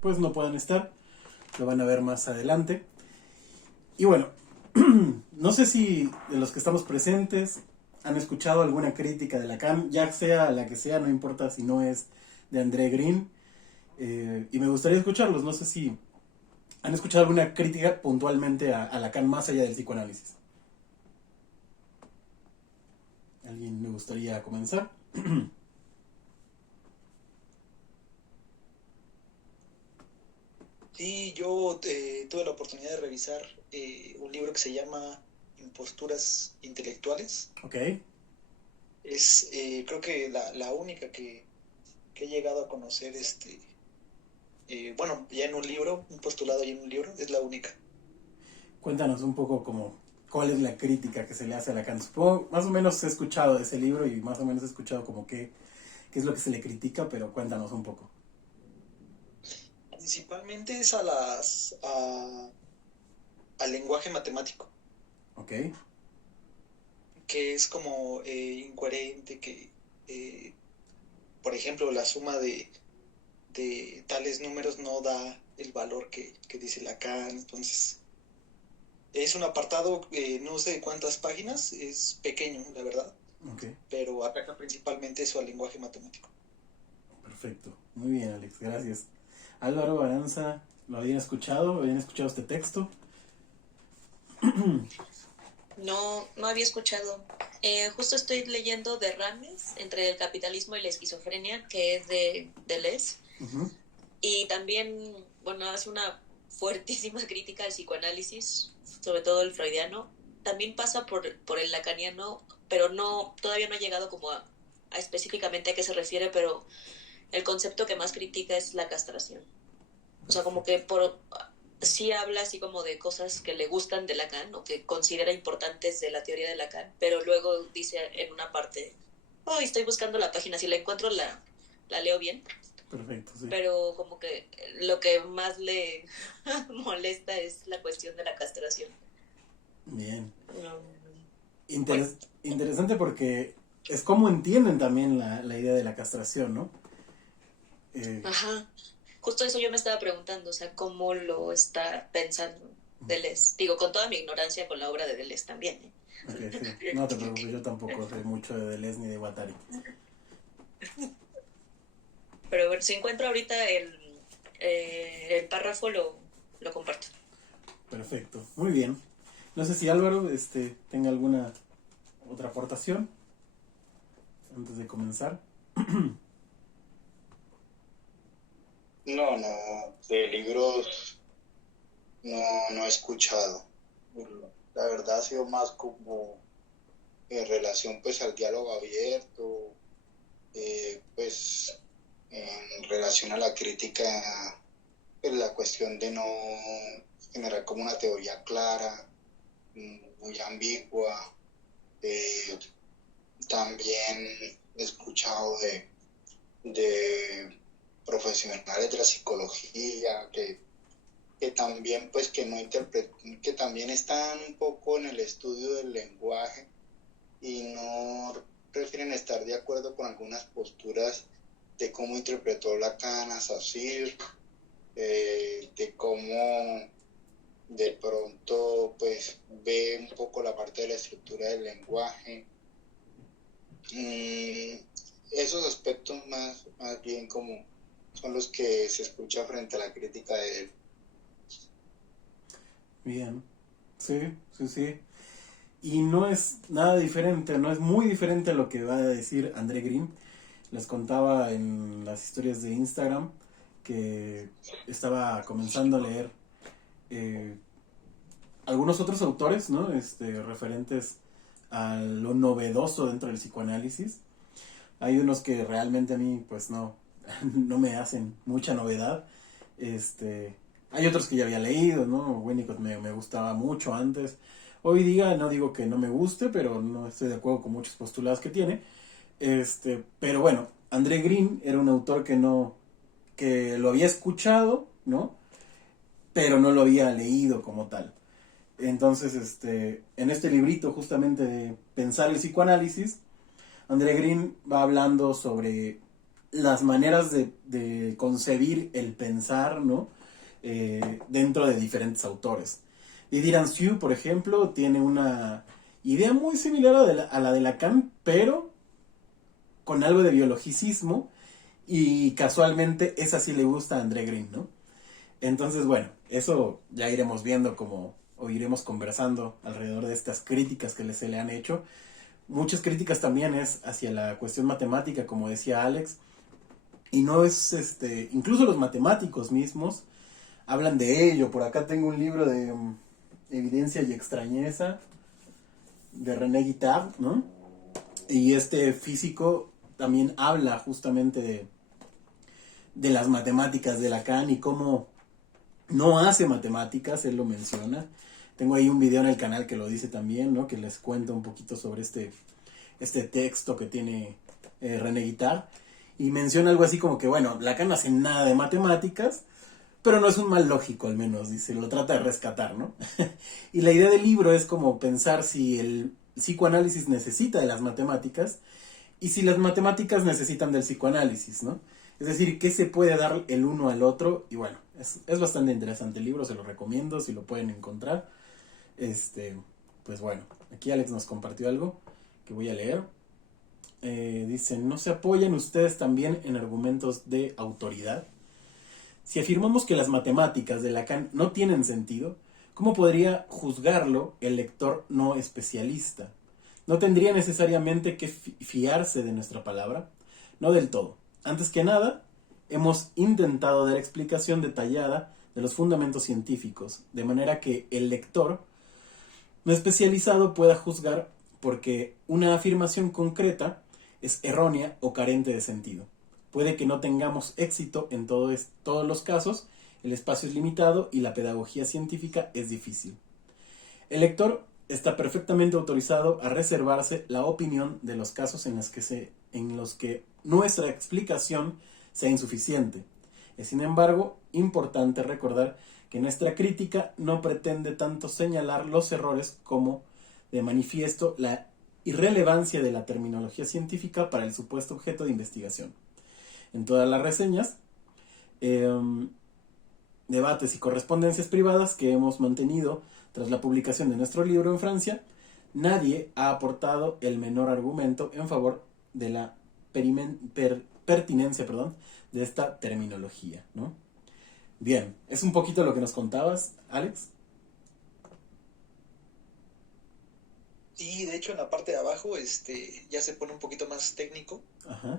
pues no puedan estar, lo van a ver más adelante. Y bueno, no sé si de los que estamos presentes han escuchado alguna crítica de Lacan, ya sea la que sea, no importa si no es de André Green, y me gustaría escucharlos. No sé si han escuchado alguna crítica puntualmente a Lacan más allá del psicoanálisis. ¿Alguien me gustaría comenzar? Sí, yo tuve la oportunidad de revisar un libro que se llama Imposturas Intelectuales. Ok, Es creo que la única que he llegado a conocer, bueno, ya en un libro, un postulado ya en un libro, es la única. cuéntanos un poco como cuál es la crítica que se le hace a Lacan. Supongo, más o menos he escuchado de ese libro y más o menos he escuchado como qué es lo que se le critica, pero cuéntanos un poco. Principalmente es al lenguaje matemático, Ok, que es como incoherente, que, eh, por ejemplo, la suma de tales números no da el valor que dice Lacan. Entonces, es un apartado, no sé cuántas páginas, es pequeño, la verdad, ok, pero ataca principalmente eso al lenguaje matemático. perfecto. Muy bien, Alex, gracias. Álvaro Aranza, ¿lo habían escuchado? ¿Habían escuchado este texto? No, no había escuchado. Justo estoy leyendo Derrames entre el capitalismo y la esquizofrenia, que es de Deleuze. Ujú. Y también, bueno, hace una fuertísima crítica al psicoanálisis, sobre todo el freudiano. También pasa por el lacaniano, pero no, todavía no ha llegado como a específicamente a qué se refiere, pero el concepto que más critica es la castración. O sea, como Perfecto. que sí habla así como de cosas que le gustan de Lacan o que considera importantes de la teoría de Lacan, pero luego dice en una parte, oh, estoy buscando la página, si la encuentro la leo bien, Perfecto, sí. pero como que lo que más le molesta es la cuestión de la castración. Bien. No, bueno, Interesante porque es como entienden también la idea de la castración, ¿no? Eh, ajá. Justo eso yo me estaba preguntando, o sea, cómo lo está pensando Deleuze. Digo, con toda mi ignorancia con la obra de Deleuze también, ¿eh? ok, sí. No te preocupes, yo tampoco sé mucho de Deleuze ni de Guattari. Pero bueno, si encuentro ahorita el párrafo, lo comparto. Perfecto, muy bien. No sé si Álvaro tenga alguna otra aportación antes de comenzar. No, no, de libros no, no he escuchado. La verdad ha sido más como en relación pues al diálogo abierto, pues en relación a la crítica, pues, la cuestión de no generar como una teoría clara, muy ambigua. Eh, También he escuchado de profesionales de la psicología que también pues que no interpretan, que también están un poco en el estudio del lenguaje y no prefieren estar de acuerdo con algunas posturas de cómo interpretó Lacan a Saussure, de cómo de pronto pues ve un poco la parte de la estructura del lenguaje. Mm, Esos aspectos más bien como son los que se escucha frente a la crítica de él. Bien, sí, sí, sí. Y no es nada diferente, no es muy diferente a lo que va a decir André Green. Les contaba en las historias de Instagram que estaba comenzando a leer eh, algunos otros autores, ¿no? Referentes a lo novedoso dentro del psicoanálisis. Hay unos que realmente a mí, pues no, no me hacen mucha novedad. Hay otros que ya había leído, ¿no? Winnicott me gustaba mucho antes. Hoy día no digo que no me guste, pero no estoy de acuerdo con muchos postulados que tiene. Pero bueno, André Green era un autor que lo había escuchado, ¿no? Pero no lo había leído como tal. Entonces, en este librito justamente de Pensar el psicoanálisis, André Green va hablando sobre las maneras de concebir el pensar, ¿no? Dentro de diferentes autores. Didier Rancière, por ejemplo, tiene una idea muy similar a la de Lacan, pero con algo de biologicismo, y casualmente esa sí le gusta a André Green, ¿no? Entonces, bueno, eso ya iremos viendo o iremos conversando alrededor de estas críticas que se le han hecho. Muchas críticas también es hacia la cuestión matemática, como decía Alex, y no es, incluso los matemáticos mismos hablan de ello. Por acá tengo un libro de Evidencia y Extrañeza, de René Guittard, ¿no? Y este físico también habla justamente de las matemáticas de Lacan y cómo no hace matemáticas, él lo menciona. Tengo ahí un video en el canal que lo dice también, ¿no? Que les cuento un poquito sobre este texto que tiene René Guittard. Y menciona algo así como que, bueno, Lacan no hace nada de matemáticas, pero no es un mal lógico, al menos, dice, lo trata de rescatar, ¿no? Y la idea del libro es como pensar si el psicoanálisis necesita de las matemáticas y si las matemáticas necesitan del psicoanálisis, ¿no? Es decir, ¿qué se puede dar el uno al otro? Y bueno, es bastante interesante el libro, se lo recomiendo, si lo pueden encontrar. Pues bueno, aquí Alex nos compartió algo que voy a leer. Dice, ¿no se apoyan ustedes también en argumentos de autoridad? Si afirmamos que las matemáticas de Lacan no tienen sentido, ¿cómo podría juzgarlo el lector no especialista? ¿No tendría necesariamente que fiarse de nuestra palabra? No del todo. Antes que nada, hemos intentado dar explicación detallada de los fundamentos científicos, de manera que el lector no especializado pueda juzgar porque una afirmación concreta es errónea o carente de sentido. Puede que no tengamos éxito en todos los casos, el espacio es limitado y la pedagogía científica es difícil. El lector está perfectamente autorizado a reservarse la opinión de los casos en los que nuestra explicación sea insuficiente. Es, sin embargo, importante recordar que nuestra crítica no pretende tanto señalar los errores como de manifiesto la irrelevancia de la terminología científica para el supuesto objeto de investigación. En todas las reseñas, debates y correspondencias privadas que hemos mantenido tras la publicación de nuestro libro en Francia, nadie ha aportado el menor argumento en favor de la pertinencia de esta terminología, ¿no? Bien, es un poquito lo que nos contabas, Alex. Sí, de hecho en la parte de abajo ya se pone un poquito más técnico. Ajá.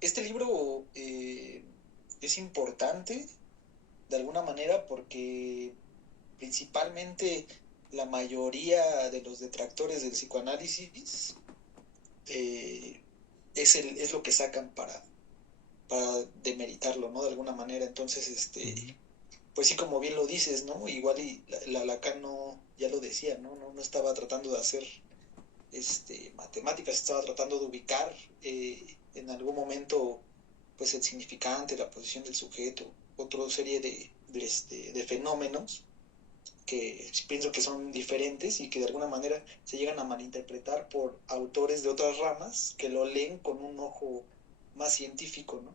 Este libro es importante de alguna manera porque principalmente la mayoría de los detractores del psicoanálisis es lo que sacan para demeritarlo, ¿no? De alguna manera. Entonces, pues sí, como bien lo dices, ¿no? Igual y Lacan ya lo decía, ¿no? No estaba tratando de hacer matemáticas, estaba tratando de ubicar en algún momento pues el significante, la posición del sujeto, otra serie de fenómenos que pienso que son diferentes y que de alguna manera se llegan a malinterpretar por autores de otras ramas que lo leen con un ojo más científico, ¿no?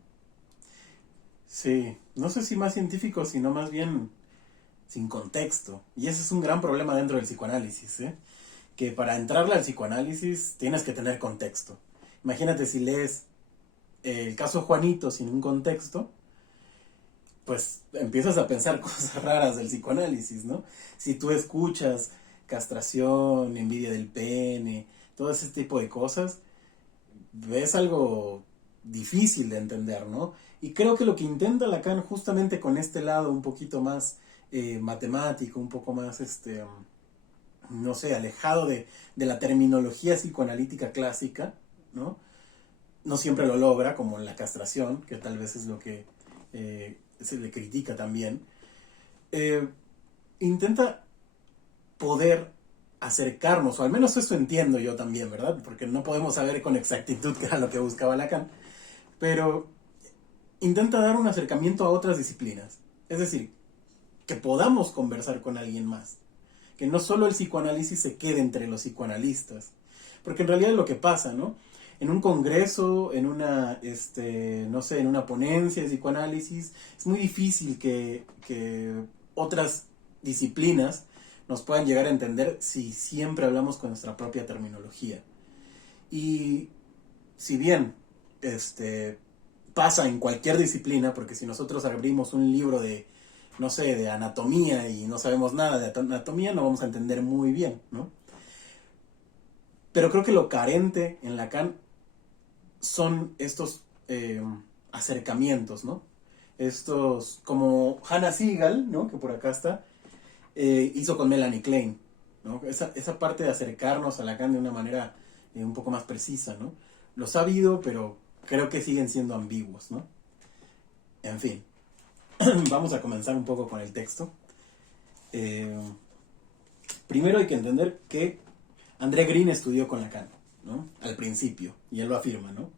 Sí, no sé si más científico, sino más bien sin contexto. Y ese es un gran problema dentro del psicoanálisis, ¿eh? Que para entrarle al psicoanálisis tienes que tener contexto. Imagínate si lees el caso Juanito sin un contexto, pues empiezas a pensar cosas raras del psicoanálisis, ¿no? Si tú escuchas castración, envidia del pene, todo ese tipo de cosas, ves algo difícil de entender, ¿no? Y creo que lo que intenta Lacan justamente con este lado un poquito más matemático, un poco más, no sé, alejado de la terminología psicoanalítica clásica, ¿no? No siempre lo logra, como en la castración, que tal vez es lo que se le critica también. Intenta poder acercarnos, o al menos eso entiendo yo también, ¿verdad? Porque no podemos saber con exactitud qué era lo que buscaba Lacan, pero intenta dar un acercamiento a otras disciplinas. Es decir, que podamos conversar con alguien más. Que no solo el psicoanálisis se quede entre los psicoanalistas. Porque en realidad es lo que pasa, ¿no? en un congreso, en una, no sé, en una ponencia de psicoanálisis, es muy difícil que otras disciplinas nos puedan llegar a entender si siempre hablamos con nuestra propia terminología. Y si bien pasa en cualquier disciplina, porque si nosotros abrimos un libro de, no sé, de anatomía y no sabemos nada de anatomía, no vamos a entender muy bien, ¿no? Pero creo que lo carente en Lacan son estos acercamientos, ¿no? Estos, como Hannah Segal, ¿no? Que por acá está, hizo con Melanie Klein, ¿no? Esa parte de acercarnos a Lacan de una manera un poco más precisa, ¿no? Los ha habido, pero creo que siguen siendo ambiguos, ¿no? En fin, vamos a comenzar un poco con el texto. Primero hay que entender que André Green estudió con Lacan, ¿no? Al principio, y él lo afirma, ¿no?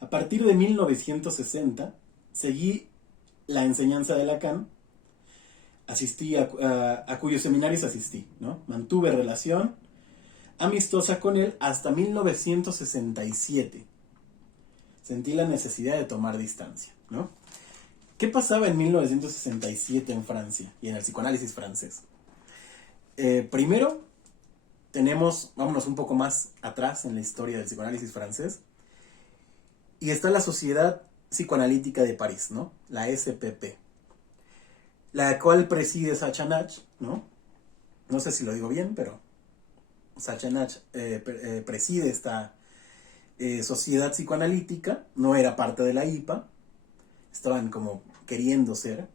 A partir de 1960 seguí la enseñanza de Lacan, asistí a cuyos seminarios asistí, ¿no? Mantuve relación amistosa con él hasta 1967. Sentí la necesidad de tomar distancia, ¿no? ¿Qué pasaba en 1967 en Francia y en el psicoanálisis francés? Primero, vámonos un poco más atrás en la historia del psicoanálisis francés, y está la Sociedad Psicoanalítica de París, ¿no? La SPP, la cual preside Sachanac, ¿no? No sé si lo digo bien, pero Sachanac preside esta sociedad psicoanalítica, no era parte de la IPA, estaban como queriendo ser,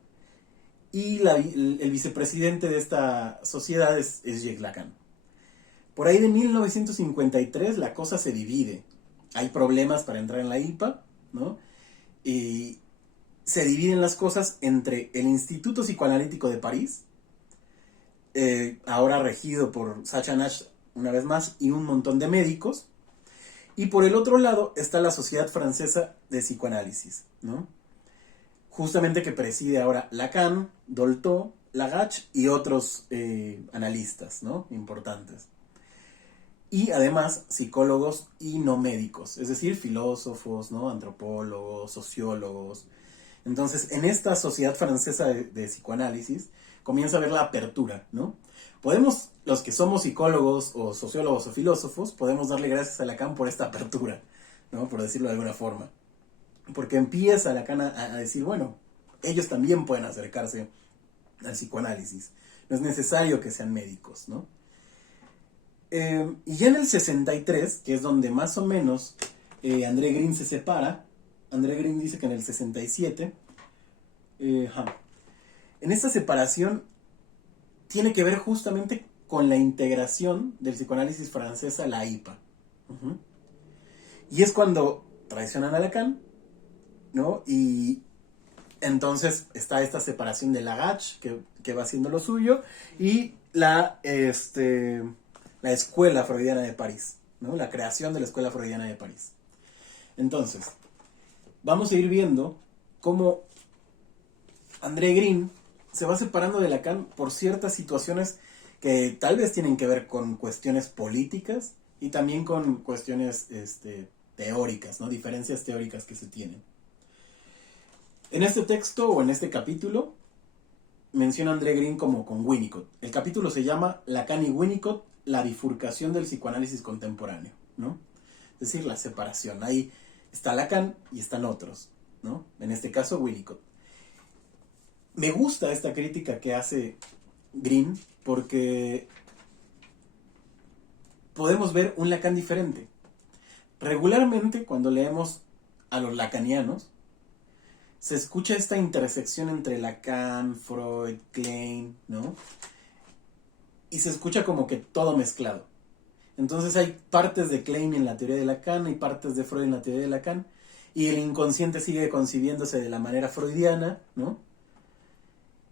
y el vicepresidente de esta sociedad es Jacques Lacan. Por ahí de 1953 la cosa se divide, hay problemas para entrar en la IPA, ¿no? Y se dividen las cosas entre el Instituto Psicoanalítico de París, ahora regido por Sachanac una vez más, y un montón de médicos, y por el otro lado está la Sociedad Francesa de Psicoanálisis, ¿no? Justamente que preside ahora Lacan, Dolto, Lagache y otros analistas, ¿no? Importantes. Y además psicólogos y no médicos, es decir, filósofos, ¿no? Antropólogos, sociólogos. Entonces, en esta Sociedad Francesa de Psicoanálisis comienza a haber la apertura, ¿no? Podemos, los que somos psicólogos o sociólogos o filósofos, podemos darle gracias a Lacan por esta apertura, ¿no? Por decirlo de alguna forma. Porque empieza Lacan a decir, bueno, ellos también pueden acercarse al psicoanálisis. No es necesario que sean médicos, ¿no? Y ya en el 63, que es donde más o menos André Green se separa, André Green dice que en el 67, en esta separación tiene que ver justamente con la integración del psicoanálisis francés a la IPA. Y es cuando traicionan a Lacan, ¿no? Y entonces está esta separación de Lagache, que va haciendo lo suyo, y la escuela freudiana de París, ¿no? La creación de la escuela freudiana de París. Entonces, vamos a ir viendo cómo André Green se va separando de Lacan por ciertas situaciones que tal vez tienen que ver con cuestiones políticas y también con cuestiones teóricas, ¿no? Diferencias teóricas que se tienen. En este texto o en este capítulo menciona a André Green como con Winnicott. El capítulo se llama Lacan y Winnicott, la bifurcación del psicoanálisis contemporáneo, ¿no? Es decir, la separación. Ahí está Lacan y están otros, ¿no? En este caso, Winnicott. Me gusta esta crítica que hace Green porque podemos ver un Lacan diferente. Regularmente, cuando leemos a los lacanianos, se escucha esta intersección entre Lacan, Freud, Klein, ¿no? Y se escucha como que todo mezclado. Entonces hay partes de Klein en la teoría de Lacan, hay partes de Freud en la teoría de Lacan, y el inconsciente sigue concibiéndose de la manera freudiana, ¿no?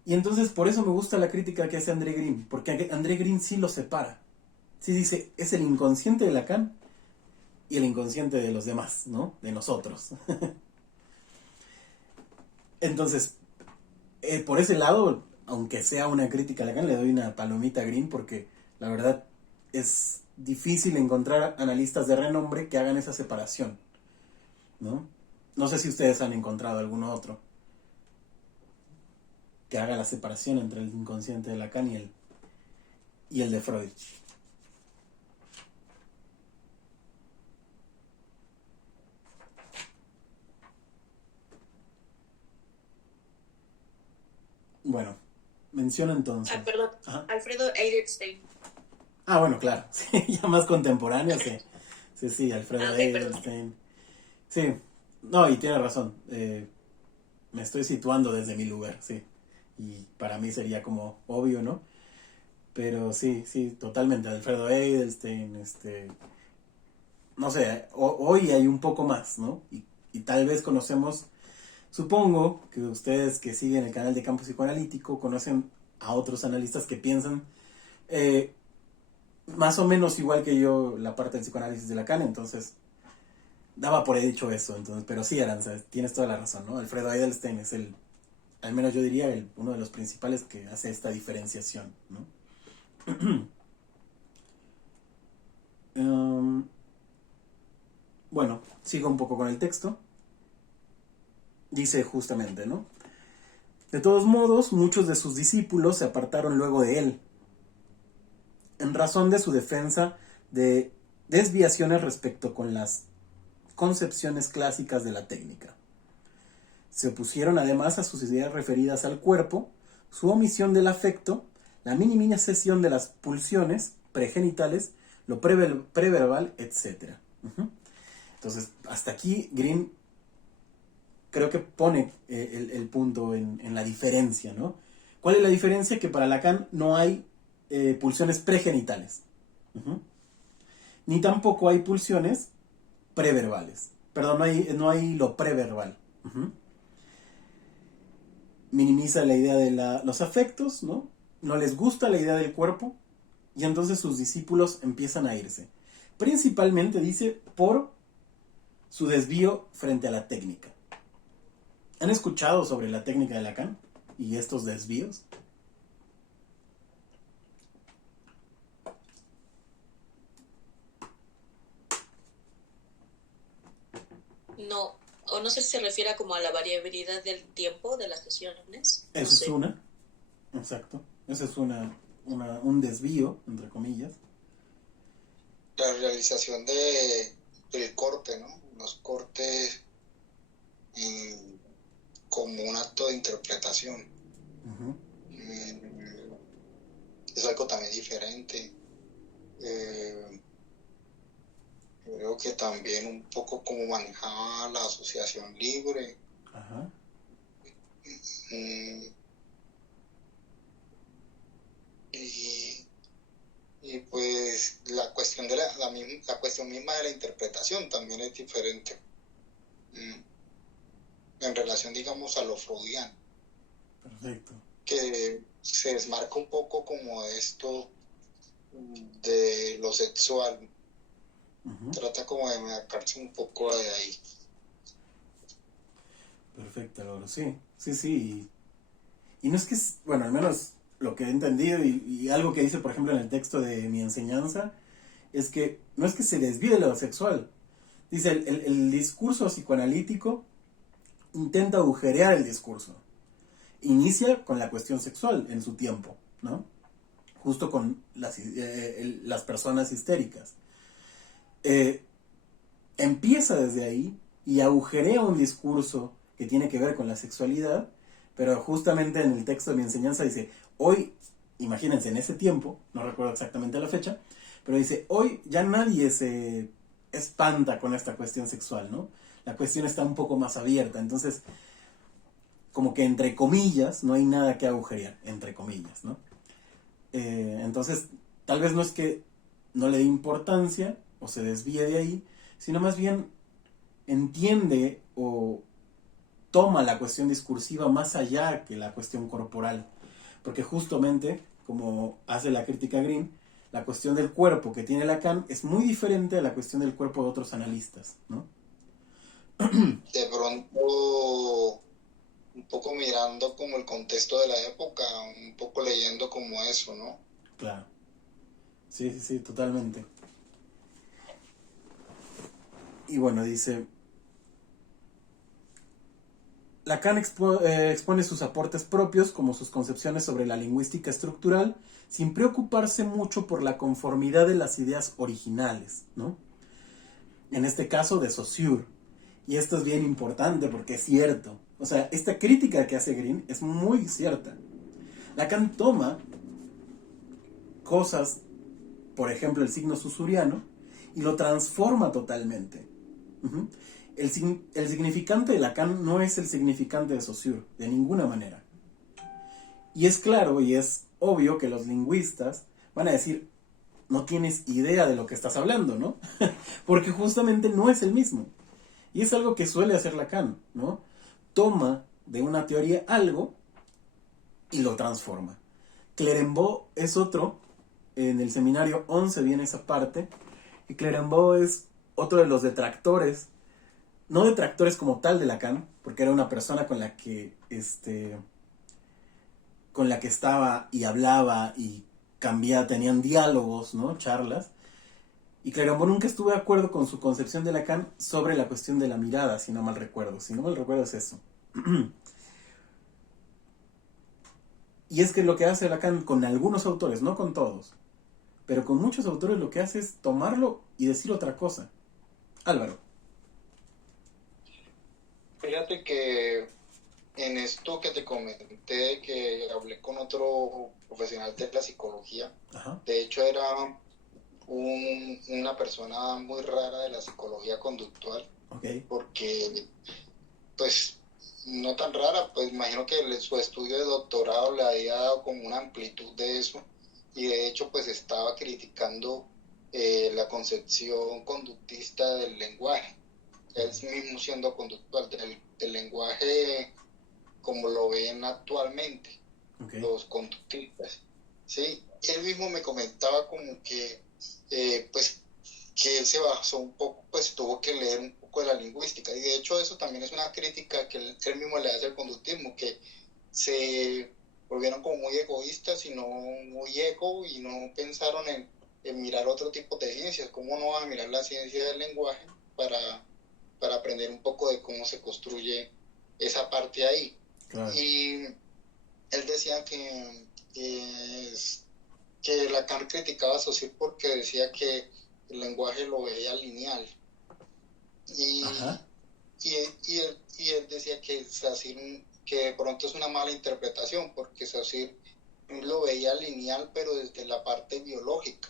Y entonces por eso me gusta la crítica que hace André Green, porque André Green sí lo separa. Sí dice, es el inconsciente de Lacan y el inconsciente de los demás, ¿no? De nosotros. Entonces, por ese lado, aunque sea una crítica a Lacan, le doy una palomita a Green porque la verdad es difícil encontrar analistas de renombre que hagan esa separación, ¿no? No sé si ustedes han encontrado alguno otro que haga la separación entre el inconsciente de Lacan y el de Freud. Bueno, menciona entonces. Perdón, Ajá. Alfredo Eidelstein. Bueno, claro, sí, ya más contemporáneo, sí. Sí, Alfredo Ok, Eidelstein. Sí, no, y tiene razón. Me estoy situando desde mi lugar, sí. Y para mí sería como obvio, ¿no? Pero sí, totalmente. Alfredo Eidelstein, no sé, hoy hay un poco más, ¿no? Y tal vez conocemos, supongo que ustedes que siguen el canal de Campo Psicoanalítico conocen a otros analistas que piensan más o menos igual que yo la parte del psicoanálisis de Lacan, entonces daba por hecho eso, entonces, pero sí, Aranza, tienes toda la razón, ¿no? Alfredo Eidelstein es al menos yo diría, uno de los principales que hace esta diferenciación, ¿no? Bueno, sigo un poco con el texto. Dice justamente, ¿no? De todos modos, muchos de sus discípulos se apartaron luego de él, en razón de su defensa de desviaciones respecto con las concepciones clásicas de la técnica. Se opusieron además a sus ideas referidas al cuerpo, su omisión del afecto, la minimización de las pulsiones pregenitales, lo preverbal, etc. Entonces, hasta aquí Green creo que pone el punto en la diferencia, ¿no? ¿Cuál es la diferencia? Que para Lacan no hay pulsiones pregenitales. Ni tampoco hay pulsiones preverbales. Perdón, no hay lo preverbal. Minimiza la idea de los afectos, ¿no? No les gusta la idea del cuerpo y entonces sus discípulos empiezan a irse. Principalmente, dice, por su desvío frente a la técnica. ¿Han escuchado sobre la técnica de Lacan y estos desvíos? No, o no sé si se refiere como a la variabilidad del tiempo de las sesiones. No Esa sé. es una, exacto. Esa es un desvío, entre comillas. La realización del corte, ¿no? Los cortes como un acto de interpretación. Es algo también diferente. Creo que también un poco como manejaba la asociación libre. Ajá. Y pues la cuestión de la cuestión misma de la interpretación también es diferente en relación, digamos, a lo freudiano. Perfecto. Que se desmarca un poco como esto de lo sexual. Trata como de marcarse un poco de ahí. Perfecto, Laura. Sí. Y no es que, bueno, al menos lo que he entendido y algo que dice, por ejemplo, en el texto de Mi enseñanza, es que no es que se desvíe de lo sexual. Dice, el discurso psicoanalítico intenta agujerear el discurso. Inicia con la cuestión sexual en su tiempo, ¿no? Justo con las personas histéricas. Empieza desde ahí y agujerea un discurso que tiene que ver con la sexualidad, pero justamente en el texto de Mi enseñanza dice, hoy, imagínense, en ese tiempo, no recuerdo exactamente la fecha, pero dice, hoy ya nadie se espanta con esta cuestión sexual, ¿no? La cuestión está un poco más abierta, entonces, como que entre comillas, no hay nada que agujerear, entre comillas, ¿no? Entonces, tal vez no es que no le dé importancia o se desvíe de ahí, sino más bien entiende o toma la cuestión discursiva más allá que la cuestión corporal. Porque justamente, como hace la crítica Green, la cuestión del cuerpo que tiene Lacan es muy diferente a la cuestión del cuerpo de otros analistas, ¿no? De pronto, un poco mirando como el contexto de la época, un poco leyendo como eso, ¿no? Claro. Sí, totalmente. Y bueno, dice, Lacan expone sus aportes propios como sus concepciones sobre la lingüística estructural sin preocuparse mucho por la conformidad de las ideas originales, ¿no? En este caso de Saussure. Y esto es bien importante porque es cierto. O sea, esta crítica que hace Green es muy cierta. Lacan toma cosas, por ejemplo, el signo susuriano, y lo transforma totalmente. Uh-huh. El significante de Lacan no es el significante de Saussure, de ninguna manera. Y es claro y es obvio que los lingüistas van a decir, no tienes idea de lo que estás hablando, ¿no? Porque justamente no es el mismo. Y es algo que suele hacer Lacan, ¿no? Toma de una teoría algo y lo transforma. Clérambault es otro, en el seminario 11 viene esa parte, y Clérambault es otro de los detractores, no detractores como tal de Lacan, porque era una persona con la que estaba y hablaba y cambiaba, tenían diálogos, ¿no? Charlas. Y Clérambault nunca estuvo de acuerdo con su concepción de Lacan sobre la cuestión de la mirada, si no mal recuerdo. Si no mal recuerdo es eso. Y es que lo que hace Lacan con algunos autores, no con todos, pero con muchos autores lo que hace es tomarlo y decir otra cosa. Álvaro. Fíjate que en esto que te comenté, que hablé con otro profesional de la psicología, Ajá. de hecho era una persona muy rara de la psicología conductual, Okay. porque pues no tan rara, pues imagino que su estudio de doctorado le había dado como una amplitud de eso, y de hecho pues estaba criticando la concepción conductista del lenguaje, él mismo siendo conductual del lenguaje como lo ven actualmente, Okay. los conductistas, ¿sí? Él mismo me comentaba como que pues que él se basó un poco, pues tuvo que leer un poco de la lingüística, y de hecho eso también es una crítica que él mismo le hace al conductismo, que se volvieron como muy egoístas y no muy ego, y no pensaron en mirar otro tipo de ciencias. ¿Cómo no van a mirar la ciencia del lenguaje para aprender un poco de cómo se construye esa parte ahí? Claro. Y él decía que Lacan criticaba a Saussure porque decía que el lenguaje lo veía lineal. Y él decía que Saussure, que de pronto es una mala interpretación, porque Saussure lo veía lineal, pero desde la parte biológica,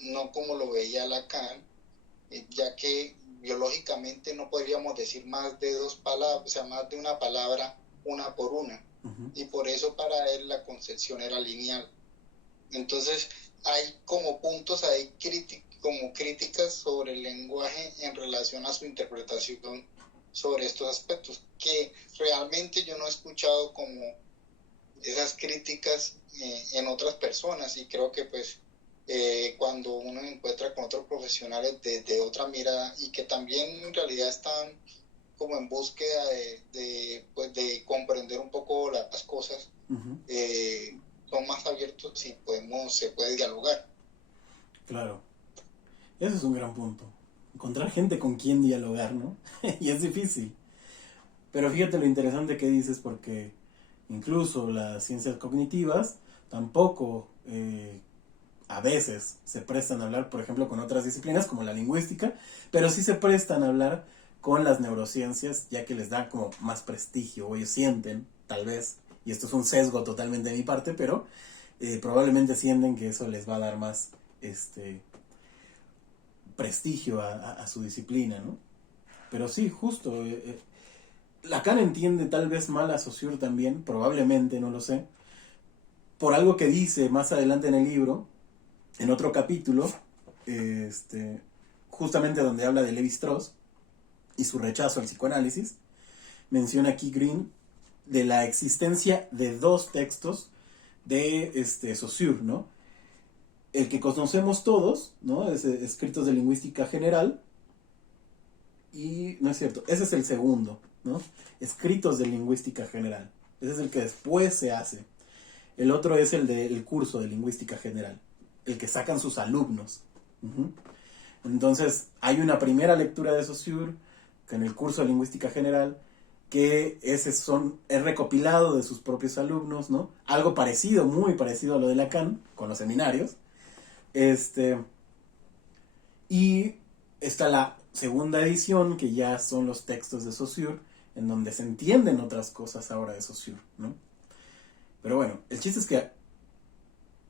no como lo veía Lacan, ya que biológicamente no podríamos decir más de dos palabras, o sea, más de una palabra una por una. Uh-huh. Y por eso para él la concepción era lineal. Entonces hay como puntos, hay como críticas sobre el lenguaje en relación a su interpretación sobre estos aspectos, que realmente yo no he escuchado como esas críticas en otras personas, y creo que pues cuando uno encuentra con otros profesionales de otra mirada, y que también en realidad están como en búsqueda de comprender un poco las cosas, uh-huh. Son más abiertos y se puede dialogar. Claro, eso es un gran punto, encontrar gente con quien dialogar, ¿no? Y es difícil, pero fíjate lo interesante que dices, porque incluso las ciencias cognitivas tampoco a veces se prestan a hablar, por ejemplo, con otras disciplinas como la lingüística, pero sí se prestan a hablar con las neurociencias, ya que les da como más prestigio, o ellos sienten, tal vez, y esto es un sesgo totalmente de mi parte, pero probablemente sienten que eso les va a dar más prestigio a su disciplina, ¿no? Pero sí, justo, Lacan entiende tal vez mal a Saussure también, probablemente, no lo sé, por algo que dice más adelante en el libro, en otro capítulo, justamente donde habla de Lévi-Strauss y su rechazo al psicoanálisis, menciona aquí Green de la existencia de dos textos de Saussure, ¿no? El que conocemos todos, ¿no? Es Escritos de Lingüística General, y no es cierto, ese es el segundo, ¿no? Escritos de Lingüística General, ese es el que después se hace. El otro es el del curso de Lingüística General, el que sacan sus alumnos. Uh-huh. Entonces, hay una primera lectura de Saussure, que en el curso de Lingüística General, que es recopilado de sus propios alumnos, ¿no? Algo parecido, muy parecido a lo de Lacan, con los seminarios. Y está la segunda edición, que ya son los textos de Saussure, en donde se entienden otras cosas ahora de Saussure, ¿no? Pero bueno, el chiste es que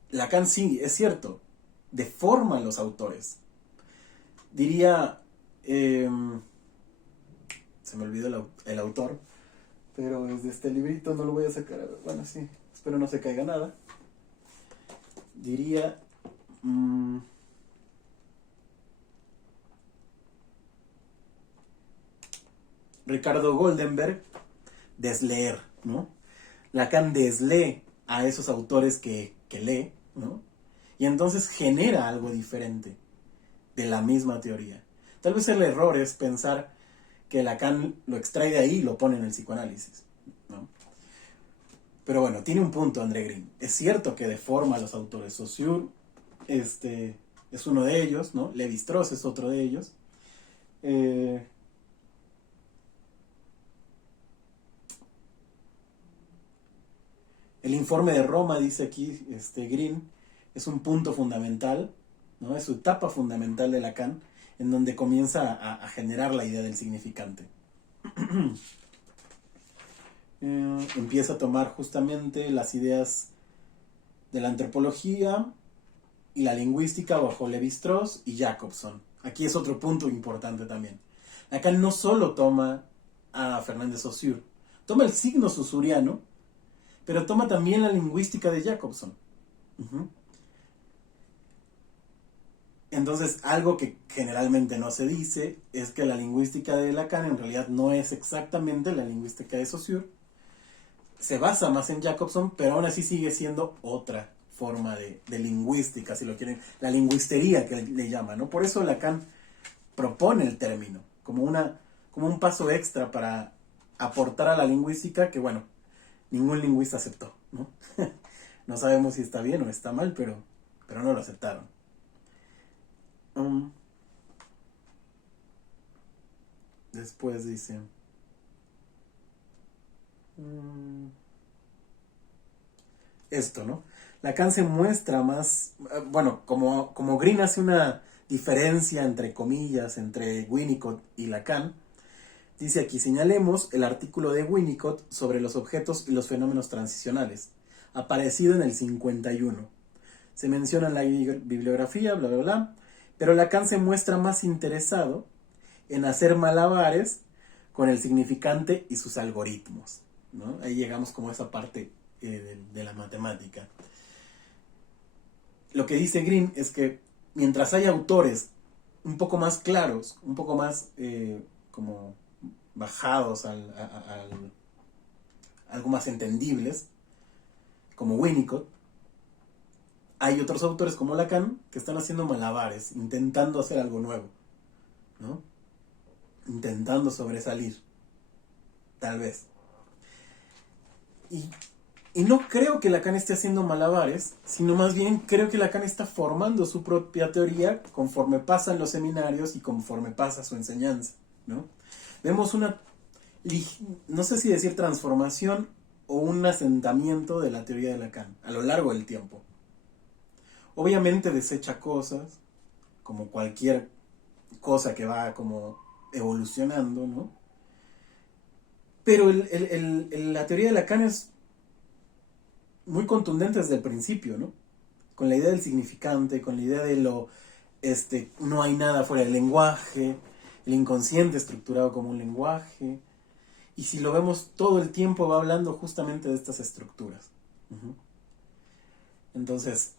Lacan sí, es cierto, deforma a los autores. Diría, se me olvidó el autor, pero desde este librito no lo voy a sacar. Bueno, sí, espero no se caiga nada. Diría, Ricardo Goldenberg, desleer, ¿no? Lacan deslee a esos autores que lee, ¿no? Y entonces genera algo diferente de la misma teoría. Tal vez el error es pensar que Lacan lo extrae de ahí y lo pone en el psicoanálisis, ¿no? Pero bueno, tiene un punto André Green. Es cierto que deforma a los autores. Saussure es uno de ellos, ¿no? Lévi-Strauss es otro de ellos. El informe de Roma, dice aquí Green, es un punto fundamental, ¿no? Es su etapa fundamental de Lacan, en donde comienza a generar la idea del significante. Empieza a tomar justamente las ideas de la antropología y la lingüística bajo Lévi-Strauss y Jacobson. Aquí es otro punto importante también. Lacan no solo toma a Fernández Saussure, toma el signo saussuriano, pero toma también la lingüística de Jacobson. Entonces, algo que generalmente no se dice es que la lingüística de Lacan en realidad no es exactamente la lingüística de Saussure. Se basa más en Jacobson, pero aún así sigue siendo otra forma de lingüística, si lo quieren, la lingüistería que le llaman, ¿no? Por eso Lacan propone el término como un paso extra para aportar a la lingüística que, bueno, ningún lingüista aceptó, ¿no? No sabemos si está bien o está mal, pero no lo aceptaron. Después dice... esto, ¿no? Lacan se muestra más... Bueno, como Green hace una diferencia, entre comillas, entre Winnicott y Lacan, dice aquí, señalemos el artículo de Winnicott sobre los objetos y los fenómenos transicionales, aparecido en el 51. Se menciona en la bibliografía, bla, bla, bla, pero Lacan se muestra más interesado en hacer malabares con el significante y sus algoritmos, ¿no? Ahí llegamos como a esa parte de la matemática. Lo que dice Green es que mientras hay autores un poco más claros, un poco más como bajados algo más entendibles, como Winnicott, hay otros autores como Lacan que están haciendo malabares, intentando hacer algo nuevo, ¿no? Intentando sobresalir, tal vez. Y no creo que Lacan esté haciendo malabares, sino más bien creo que Lacan está formando su propia teoría conforme pasan los seminarios y conforme pasa su enseñanza, ¿no? Vemos una, no sé si decir transformación o un asentamiento de la teoría de Lacan a lo largo del tiempo. Obviamente desecha cosas, como cualquier cosa que va como evolucionando, ¿no? Pero la teoría de Lacan es muy contundente desde el principio, ¿no? Con la idea del significante, con la idea de no hay nada fuera del lenguaje, el inconsciente estructurado como un lenguaje, y si lo vemos todo el tiempo va hablando justamente de estas estructuras. Entonces,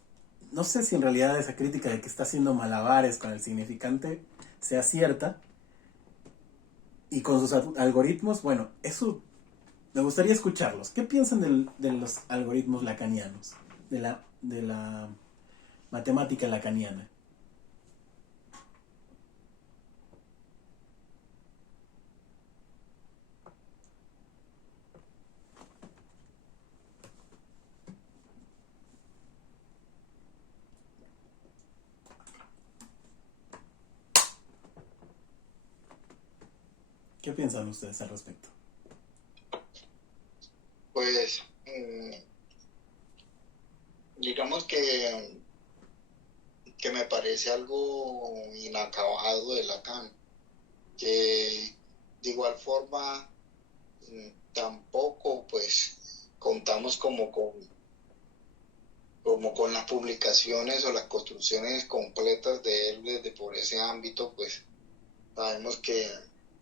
no sé si en realidad esa crítica de que está haciendo malabares con el significante sea cierta, y con sus algoritmos, bueno, eso me gustaría escucharlos. ¿Qué piensan de los algoritmos lacanianos? De la matemática lacaniana. ¿Qué piensan ustedes al respecto? Pues, digamos que me parece algo inacabado de Lacan, que de igual forma tampoco pues contamos como con las publicaciones o las construcciones completas de él desde por ese ámbito. Pues sabemos que,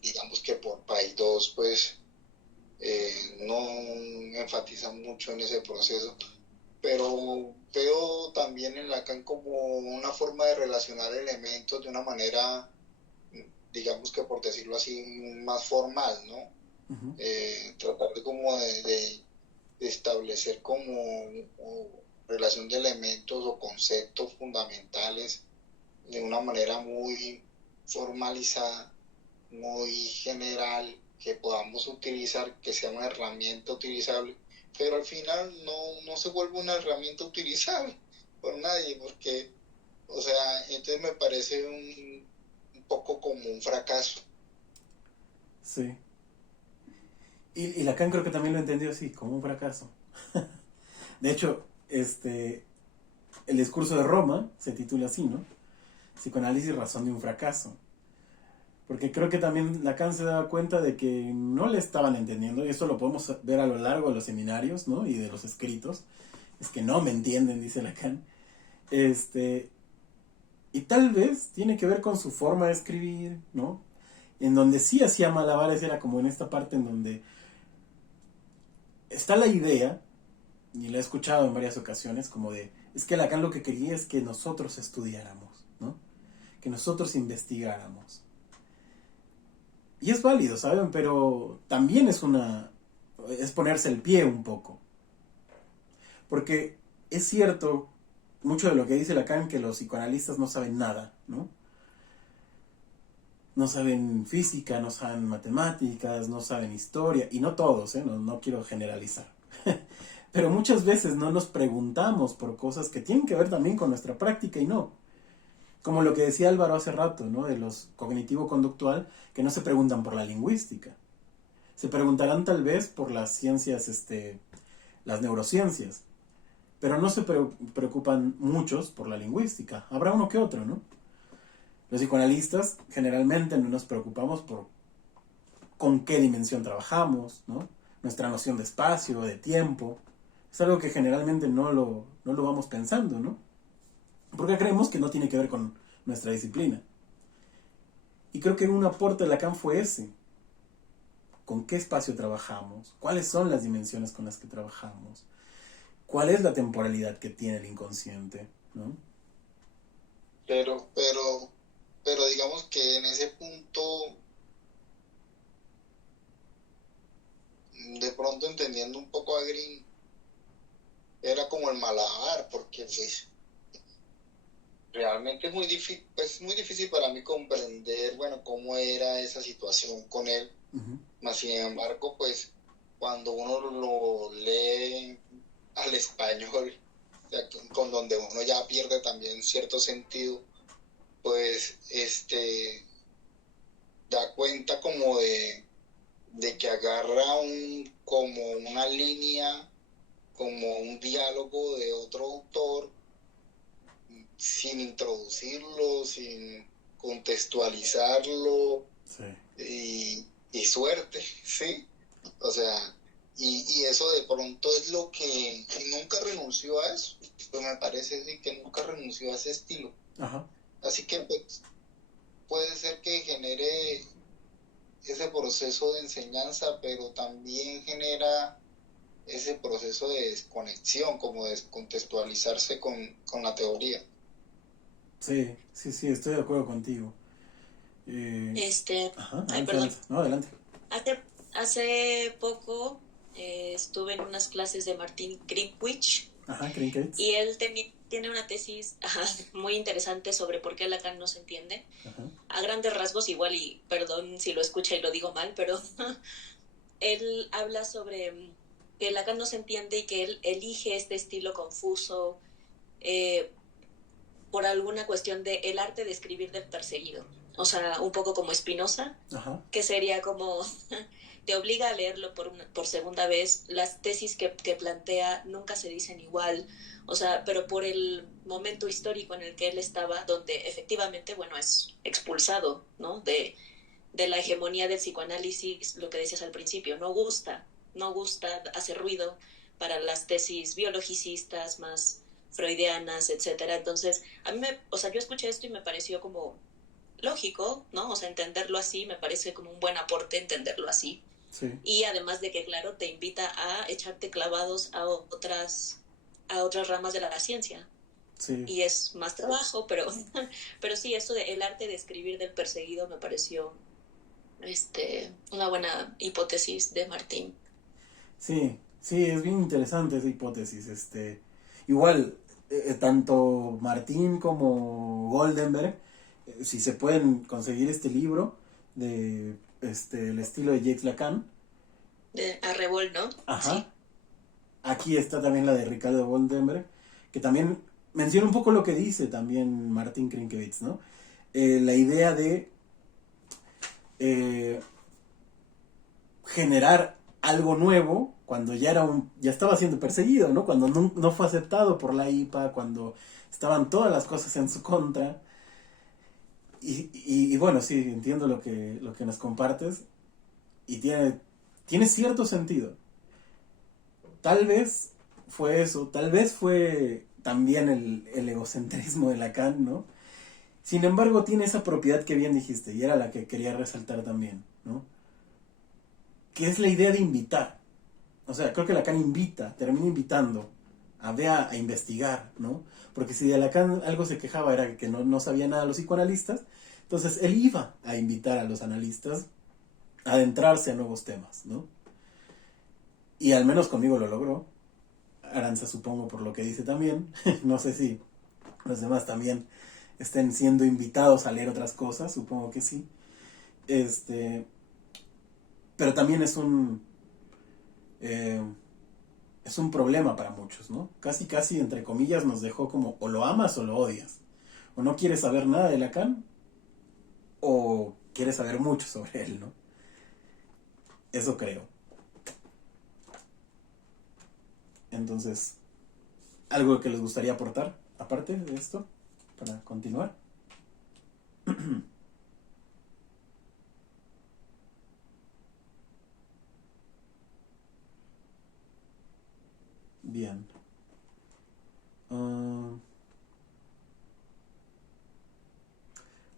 digamos que por Paidós pues no enfatizan mucho en ese proceso, pero veo también en Lacan como una forma de relacionar elementos de una manera, digamos que por decirlo así, más formal, ¿no? Uh-huh. Tratar de como de establecer como relación de elementos o conceptos fundamentales de una manera muy formalizada, muy general, que podamos utilizar, que sea una herramienta utilizable, pero al final no se vuelve una herramienta utilizable por nadie, porque, o sea, entonces me parece un poco como un fracaso. Sí. Y Lacan creo que también lo entendió así, como un fracaso. De hecho, el discurso de Roma se titula así, ¿no? Psicoanálisis, razón de un fracaso. Porque creo que también Lacan se daba cuenta de que no le estaban entendiendo, y eso lo podemos ver a lo largo de los seminarios, ¿no? Y de los escritos. Es que no me entienden, dice Lacan. Y tal vez tiene que ver con su forma de escribir, ¿no? En donde sí hacía malabares era como en esta parte en donde está la idea, y la he escuchado en varias ocasiones, como de, es que Lacan lo que quería es que nosotros estudiáramos, ¿no? Que nosotros investigáramos. Y es válido, ¿saben? Pero también es ponerse el pie un poco. Porque es cierto, mucho de lo que dice Lacan, que los psicoanalistas no saben nada, ¿no? No saben física, no saben matemáticas, no saben historia, y no todos, no quiero generalizar. Pero muchas veces no nos preguntamos por cosas que tienen que ver también con nuestra práctica y no. Como lo que decía Álvaro hace rato, ¿no? De los cognitivo-conductual, que no se preguntan por la lingüística. Se preguntarán tal vez por las ciencias, las neurociencias. Pero no se preocupan muchos por la lingüística. Habrá uno que otro, ¿no? Los psicoanalistas generalmente no nos preocupamos por con qué dimensión trabajamos, ¿no? Nuestra noción de espacio, de tiempo. Es algo que generalmente no lo vamos pensando, ¿no? Porque creemos que no tiene que ver con nuestra disciplina. Y creo que un aporte de Lacan fue ese. ¿Con qué espacio trabajamos? ¿Cuáles son las dimensiones con las que trabajamos? ¿Cuál es la temporalidad que tiene el inconsciente? ¿No? Pero digamos que en ese punto, de pronto entendiendo un poco a Green, era como el malabar, porque pues realmente es muy difícil para mí comprender, bueno, cómo era esa situación con él. Uh-huh. Mas, sin embargo, pues cuando uno lo lee al español, o sea, con donde uno ya pierde también cierto sentido, pues da cuenta como de que agarra como una línea, como un diálogo de otro autor, sin introducirlo, sin contextualizarlo, sí. y suerte, ¿sí? O sea, y eso de pronto es lo que nunca renunció a eso, pues me parece sí, que nunca renunció a ese estilo. Ajá. Así que pues, puede ser que genere ese proceso de enseñanza, pero también genera ese proceso de desconexión, como de descontextualizarse con la teoría. Sí, estoy de acuerdo contigo. Ajá, Perdón. No, adelante. Hace poco estuve en unas clases de Martin Greenwich. Ajá, Greenwich. Y él tiene una tesis muy interesante sobre por qué Lacan no se entiende. Ajá. A grandes rasgos, igual, y perdón si lo escucha y lo digo mal, pero él habla sobre que Lacan no se entiende y que él elige este estilo confuso por alguna cuestión del arte de escribir del perseguido. o sea, un poco como Spinoza, Ajá. que sería como te obliga a leerlo por segunda vez, las tesis que plantea nunca se dicen igual, o sea, pero por el momento histórico en el que él estaba, donde efectivamente, bueno, es expulsado, ¿no? De la hegemonía del psicoanálisis, lo que decías al principio, no gusta, hace ruido para las tesis biologicistas más freudianas, etcétera. Entonces, o sea, yo escuché esto y me pareció como lógico, ¿no? O sea, entenderlo así, me parece como un buen aporte entenderlo así. Sí, Y además de que, claro, te invita a echarte clavados a otras ramas de la ciencia. sí. Y es más trabajo, pero sí, esto de el arte de escribir del perseguido me pareció una buena hipótesis de Martín. Sí, sí, es bien interesante esa hipótesis. Igual, tanto Martín como Goldenberg, si se pueden conseguir este libro de el estilo de Jacques Lacan, De Arrebol, ¿no? ajá, Sí. aquí está también la de Ricardo Goldenberg, que también menciona un poco lo que dice también Martín Krinkevitz, ¿no? La idea de eh, generar algo nuevo cuando ya estaba siendo perseguido, ¿no? Cuando no fue aceptado por la IPA, cuando estaban todas las cosas en su contra. Y bueno, sí, entiendo lo que nos compartes y tiene cierto sentido. Tal vez fue eso, tal vez fue también el egocentrismo de Lacan, ¿no? Sin embargo, tiene esa propiedad que bien dijiste y era la que quería resaltar también, ¿no? Que es la idea de invitar. O sea, creo que Lacan termina invitando a investigar, ¿no? Porque si de Lacan algo se quejaba era que no sabía nada los psicoanalistas, entonces él iba a invitar a los analistas a adentrarse a nuevos temas, ¿no? Y al menos conmigo lo logró. Aranza, supongo, por lo que dice también. No sé si los demás también estén siendo invitados a leer otras cosas, supongo que sí. Pero también eh, es un problema para muchos, ¿no? Casi, casi, entre comillas, nos dejó como o lo amas o lo odias. O no quieres saber nada de Lacan, o quieres saber mucho sobre él, ¿no? Eso creo. Entonces, ¿algo que les gustaría aportar, aparte de esto, para continuar? Bien. Uh,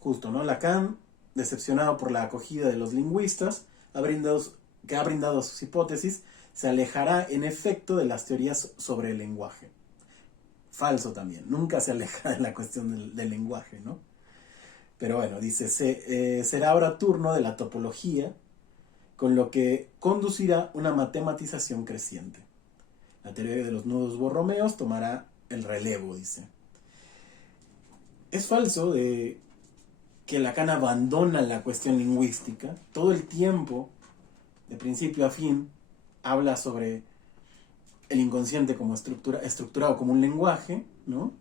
Justo, ¿no? Lacan, decepcionado por la acogida de los lingüistas, que ha brindado sus hipótesis, se alejará en efecto de las teorías sobre el lenguaje. Falso también, nunca se aleja de la cuestión del lenguaje, ¿no? Pero bueno, dice, será ahora turno de la topología, con lo que conducirá una matematización creciente. La teoría de los nudos borromeos tomará el relevo, dice. Es falso de que Lacan abandona la cuestión lingüística. Todo el tiempo, de principio a fin, habla sobre el inconsciente como estructurado como un lenguaje, ¿no?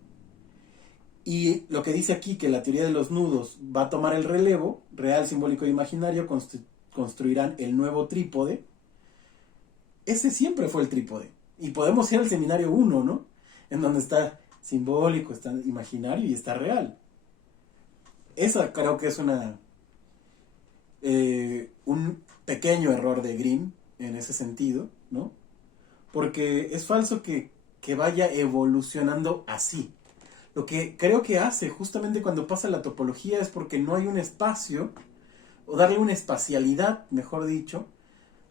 Y lo que dice aquí, que la teoría de los nudos va a tomar el relevo, real, simbólico e imaginario, construirán el nuevo trípode. Ese siempre fue el trípode. Y podemos ir al seminario 1, ¿no? En donde está simbólico, está imaginario y está real. Esa creo que es un pequeño error de Grimm en ese sentido, ¿no? Porque es falso que vaya evolucionando así. Lo que creo que hace justamente cuando pasa la topología es porque no hay un espacio, o darle una espacialidad, mejor dicho,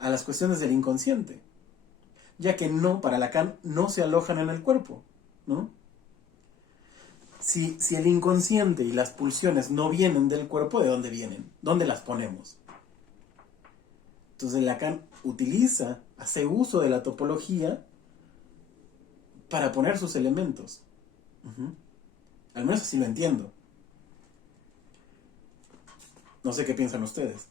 a las cuestiones del inconsciente. Ya que para Lacan no se alojan en el cuerpo, ¿no? Si el inconsciente y las pulsiones no vienen del cuerpo, ¿de dónde vienen? ¿Dónde las ponemos? Entonces Lacan hace uso de la topología para poner sus elementos. Uh-huh. Al menos así lo entiendo. No sé qué piensan ustedes.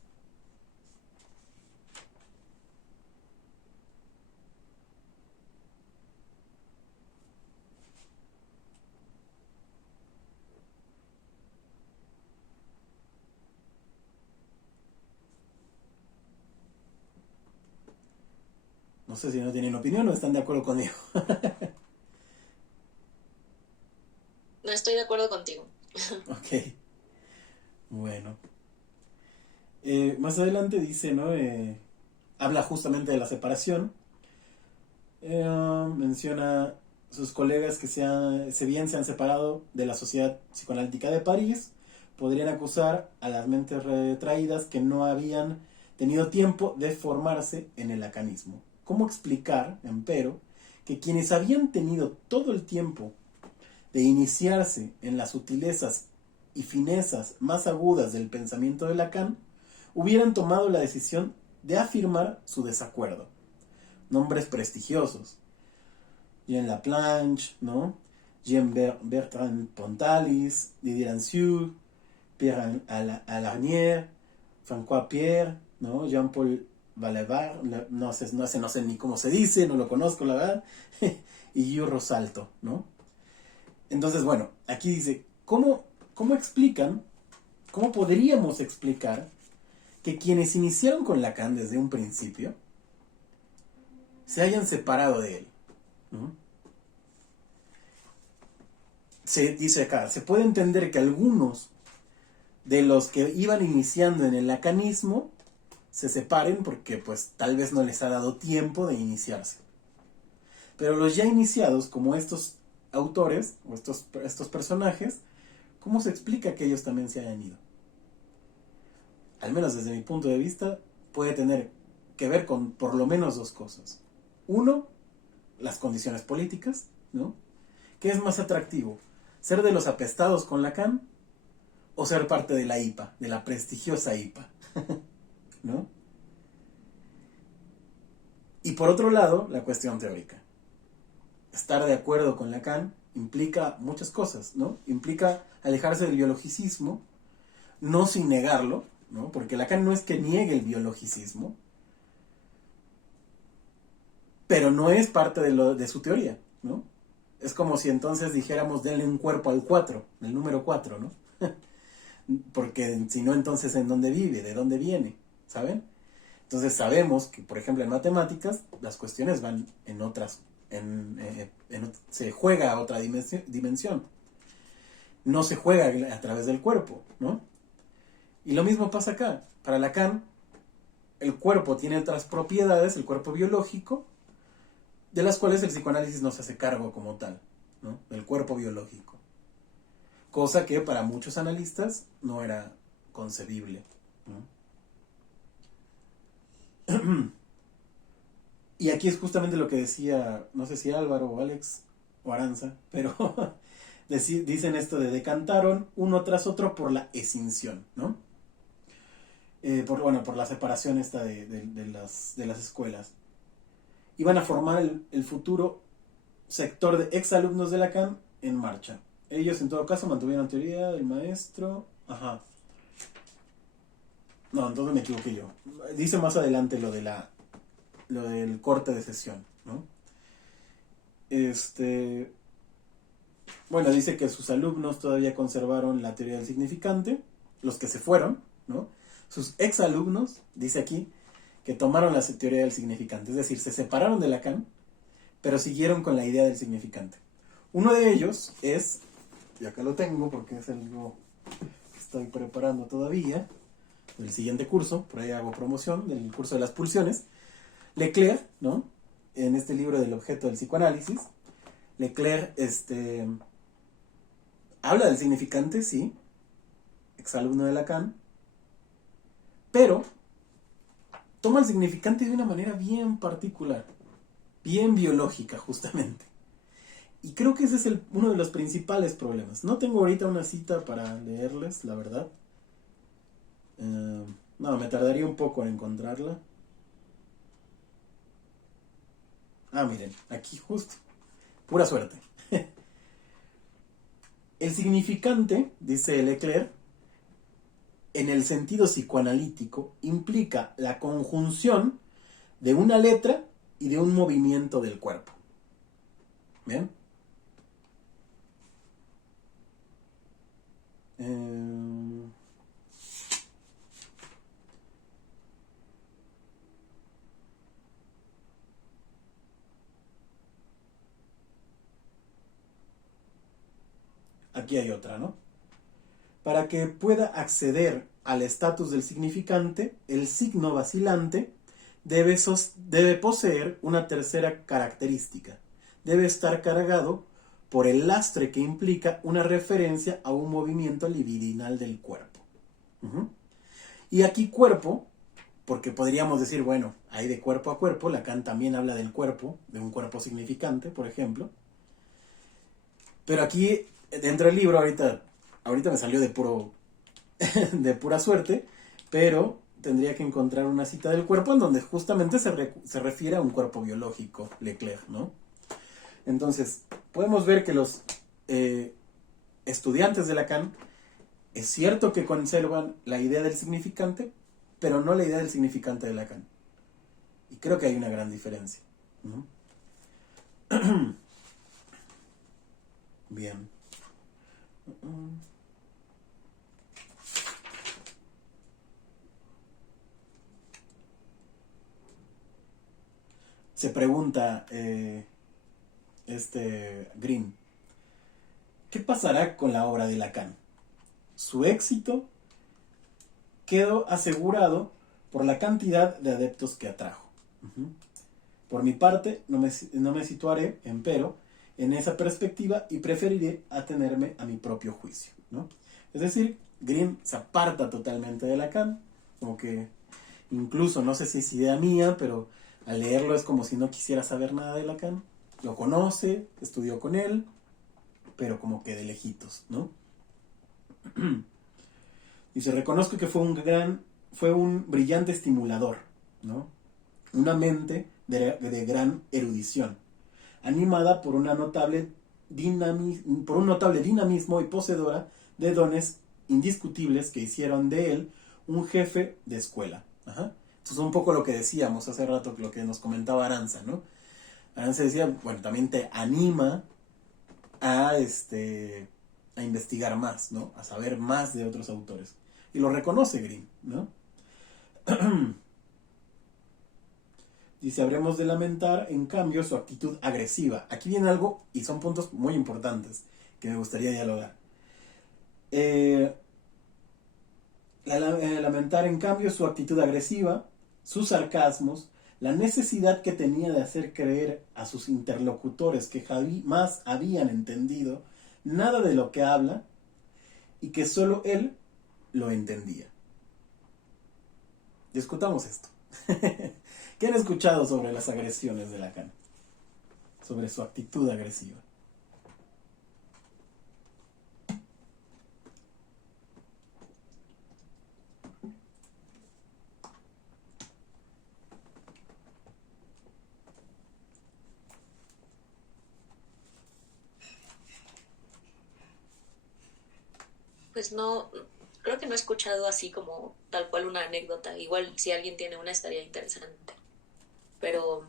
No sé si no tienen opinión o están de acuerdo conmigo. No estoy de acuerdo contigo. Ok, bueno. Más adelante dice, ¿no? Habla justamente de la separación. Menciona sus colegas que se bien se han separado de la Sociedad Psicoanalítica de París. Podrían acusar a las mentes retraídas que no habían tenido tiempo de formarse en el lacanismo. ¿Cómo explicar, empero, que quienes habían tenido todo el tiempo de iniciarse en las sutilezas y finezas más agudas del pensamiento de Lacan, hubieran tomado la decisión de afirmar su desacuerdo? Nombres prestigiosos: Jean Laplanche, ¿no? Jean-Bertrand Pontalis, Didier Rancière, Pierre Alarnière, François Pierre, ¿no? Jean-Paul Balabar, no sé ni cómo se dice, no lo conozco, la verdad, y Gilles Rosalto, ¿no? Entonces, bueno, aquí dice, ¿cómo explican, cómo podríamos explicar que quienes iniciaron con Lacan desde un principio se hayan separado de él, ¿no? Se dice acá, se puede entender que algunos de los que iban iniciando en el lacanismo se separen porque pues tal vez no les ha dado tiempo de iniciarse. Pero los ya iniciados, como estos autores o estos personajes, ¿cómo se explica que ellos también se hayan ido? Al menos desde mi punto de vista, puede tener que ver con por lo menos dos cosas. Uno, las condiciones políticas, ¿no? ¿Qué es más atractivo? ¿Ser de los apestados con Lacan o ser parte de la IPA, de la prestigiosa IPA? ¿No? Y por otro lado, la cuestión teórica. Estar de acuerdo con Lacan implica muchas cosas, ¿no? Implica alejarse del biologicismo, no sin negarlo, ¿no? Porque Lacan no es que niegue el biologicismo, pero no es parte de su teoría, ¿no? Es como si entonces dijéramos denle un cuerpo al 4, el número 4, ¿no? Porque si no, entonces ¿en dónde vive? ¿De dónde viene? ¿Saben? Entonces sabemos que, por ejemplo, en matemáticas las cuestiones van en otras, se juega a otra dimensión. No se juega a través del cuerpo, ¿no? Y lo mismo pasa acá. Para Lacan, el cuerpo tiene otras propiedades, el cuerpo biológico, de las cuales el psicoanálisis no se hace cargo como tal, ¿no? El cuerpo biológico. Cosa que para muchos analistas no era concebible, ¿no? Y aquí es justamente lo que decía, no sé si Álvaro o Alex o Aranza, pero dicen esto de decantaron uno tras otro por la escinsión, ¿no? Por la separación esta de las escuelas. Iban a formar el futuro sector de exalumnos de Lacan en marcha. Ellos en todo caso mantuvieron teoría del maestro. Ajá. No, entonces me equivoqué yo. Dice más adelante lo del corte de sesión, ¿no? Bueno, dice que sus alumnos todavía conservaron la teoría del significante, los que se fueron, ¿no? Sus exalumnos, dice aquí, que tomaron la teoría del significante, es decir, se separaron de Lacan, pero siguieron con la idea del significante. Uno de ellos es, y acá lo tengo porque es algo que estoy preparando todavía, del siguiente curso, por ahí hago promoción, del curso de las pulsiones, Leclerc, ¿no? En este libro del objeto del psicoanálisis, Leclerc habla del significante, sí, exalumno de Lacan, pero toma el significante de una manera bien particular, bien biológica justamente. Y creo que ese es uno de los principales problemas. No tengo ahorita una cita para leerles, la verdad. No, me tardaría un poco en encontrarla. Miren, aquí justo. Pura suerte. El significante, dice Leclerc, en el sentido psicoanalítico, implica la conjunción de una letra y de un movimiento del cuerpo. ¿Bien? aquí hay otra, ¿no? Para que pueda acceder al estatus del significante, el signo vacilante debe poseer una tercera característica. Debe estar cargado por el lastre que implica una referencia a un movimiento libidinal del cuerpo. Y aquí cuerpo, porque podríamos decir, bueno, hay de cuerpo a cuerpo, Lacan también habla del cuerpo, de un cuerpo significante, por ejemplo. Pero aquí, dentro del libro, ahorita me salió de pura suerte, pero tendría que encontrar una cita del cuerpo en donde justamente se refiere a un cuerpo biológico, Leclerc, ¿no? Entonces, podemos ver que los estudiantes de Lacan, es cierto que conservan la idea del significante, pero no la idea del significante de Lacan. Y creo que hay una gran diferencia, ¿no? Bien. Se pregunta Green, ¿qué pasará con la obra de Lacan? Su éxito quedó asegurado por la cantidad de adeptos que atrajo. Por mi parte, no me situaré, empero, en esa perspectiva y preferiré atenerme a mi propio juicio, ¿no? Es decir, Green se aparta totalmente de Lacan, como que incluso, no sé si es idea mía, pero al leerlo es como si no quisiera saber nada de Lacan. Lo conoce, estudió con él, pero como que de lejitos, ¿no? Y se reconozco que fue un brillante estimulador, ¿no? Una mente de gran erudición, animada por un notable dinamismo y poseedora de dones indiscutibles que hicieron de él un jefe de escuela. Esto es un poco lo que decíamos hace rato, lo que nos comentaba Aranza, ¿no? Aranza decía, bueno, también te anima a investigar más, ¿no? A saber más de otros autores. Y lo reconoce Green, ¿no? Dice, habremos de lamentar, en cambio, su actitud agresiva. Aquí viene algo, y son puntos muy importantes, que me gustaría dialogar. Lamentar, en cambio, su actitud agresiva, sus sarcasmos, la necesidad que tenía de hacer creer a sus interlocutores que jamás habían entendido nada de lo que habla y que solo él lo entendía. Discutamos esto. ¿Qué han escuchado sobre las agresiones de Lacan? Sobre su actitud agresiva. Pues no, creo que no he escuchado así como tal cual una anécdota. Igual si alguien tiene una estaría interesante. Pero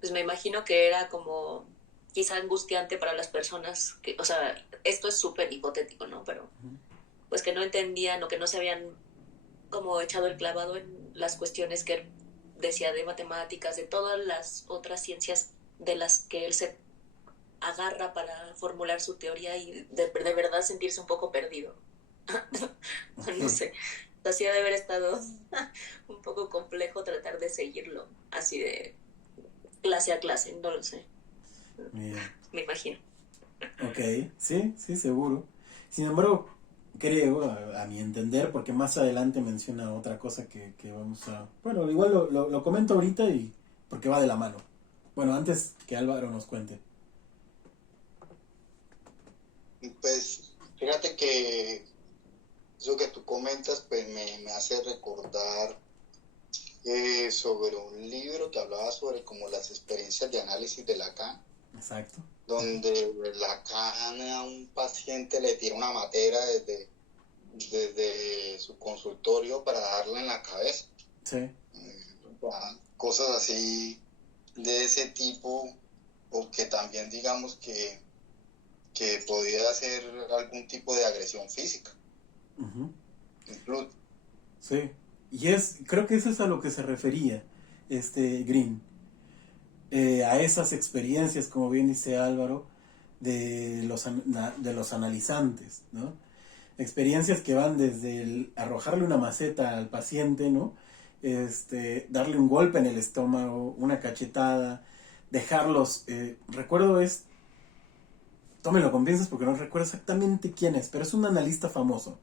pues me imagino que era como quizá angustiante para las personas que, o sea, esto es súper hipotético, ¿no? Pero pues que no entendían o que no se habían como echado el clavado en las cuestiones que él decía de matemáticas, de todas las otras ciencias de las que él se agarra para formular su teoría y de verdad sentirse un poco perdido. No sé, así ha de haber estado un poco complejo tratar de seguirlo, así de clase a clase, no lo sé. Bien. Me imagino. Ok, sí, seguro. Sin embargo, creo, a mi entender, porque más adelante menciona otra cosa que vamos a... Bueno, igual lo comento ahorita y porque va de la mano. Bueno, antes que Álvaro nos cuente. Pues fíjate que eso que tú comentas pues me hace recordar sobre un libro que hablaba sobre como las experiencias de análisis de Lacan. Exacto. Donde Lacan a un paciente le tira una matera desde su consultorio para darle en la cabeza. Sí. Cosas así de ese tipo, o que también digamos que podía ser algún tipo de agresión física. Incluso. Sí. Y creo que eso es a lo que se refería Green. A esas experiencias, como bien dice Álvaro, de los analizantes, ¿no? Experiencias que van desde el arrojarle una maceta al paciente, ¿no? Darle un golpe en el estómago, una cachetada, dejarlos, tómenlo con pinzas porque no recuerdo exactamente quién es, pero es un analista famoso.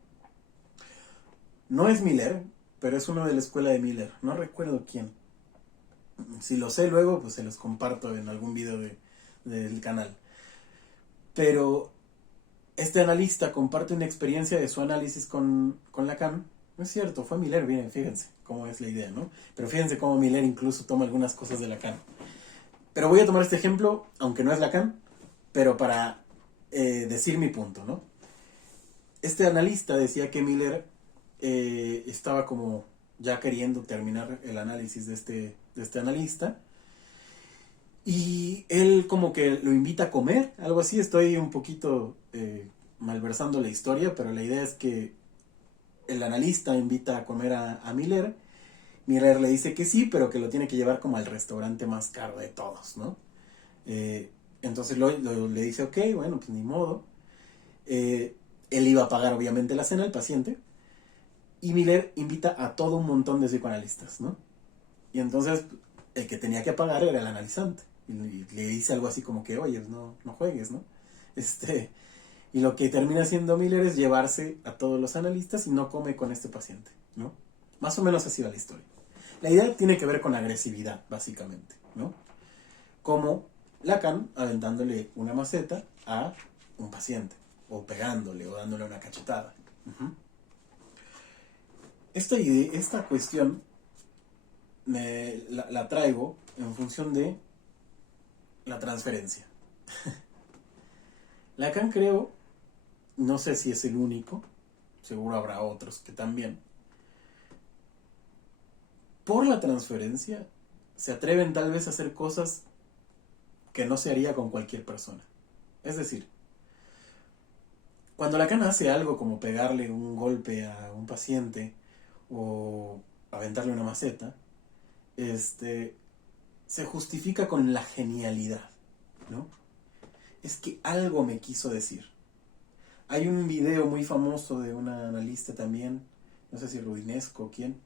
No es Miller, pero es uno de la escuela de Miller, no recuerdo quién. Si lo sé luego, pues se los comparto en algún video del canal. Pero este analista comparte una experiencia de su análisis con Lacan. No es cierto, fue Miller, bien, fíjense cómo es la idea, ¿no? Pero fíjense cómo Miller incluso toma algunas cosas de Lacan. Pero voy a tomar este ejemplo, aunque no es Lacan, pero para decir mi punto, ¿no? Este analista decía que Miller estaba como ya queriendo terminar el análisis de este analista, y él como que lo invita a comer, algo así. Estoy un poquito malversando la historia, pero la idea es que el analista invita a comer a Miller. Miller le dice que sí, pero que lo tiene que llevar como al restaurante más caro de todos, ¿no? Entonces le dice, ok, bueno, pues ni modo. Él iba a pagar obviamente la cena, el paciente, y Miller invita a todo un montón de psicoanalistas, ¿no? Y entonces el que tenía que pagar era el analizante. Y le dice algo así como que, oye, no juegues, ¿no? Y lo que termina haciendo Miller es llevarse a todos los analistas y no come con este paciente, ¿no? Más o menos así va la historia. La idea tiene que ver con agresividad, básicamente, ¿no? Como Lacan aventándole una maceta a un paciente, o pegándole, o dándole una cachetada. Uh-huh. Esta cuestión la traigo en función de la transferencia. Lacan, creo, no sé si es el único, seguro habrá otros que también, por la transferencia se atreven tal vez a hacer cosas que no se haría con cualquier persona. Es decir, cuando Lacan hace algo como pegarle un golpe a un paciente o aventarle una maceta, se justifica con la genialidad, ¿no? Es que algo me quiso decir. Hay un video muy famoso de una analista también, no sé si Rudinesco o quién,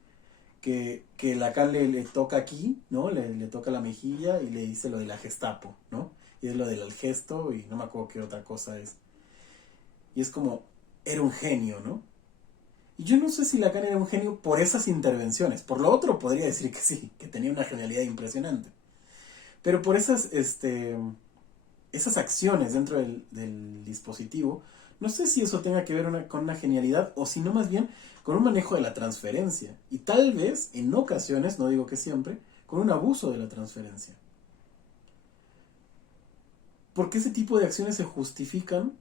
que Lacan le toca aquí, ¿no? Le toca la mejilla y le dice lo de la Gestapo, ¿no? Y es lo del gesto y no me acuerdo qué otra cosa es. Y es como, era un genio, ¿no? Y yo no sé si Lacan era un genio por esas intervenciones. Por lo otro podría decir que sí, que tenía una genialidad impresionante. Pero por esas acciones dentro del dispositivo, no sé si eso tenga que ver con una genialidad o si no más bien con un manejo de la transferencia. Y tal vez, en ocasiones, no digo que siempre, con un abuso de la transferencia. Porque ese tipo de acciones se justifican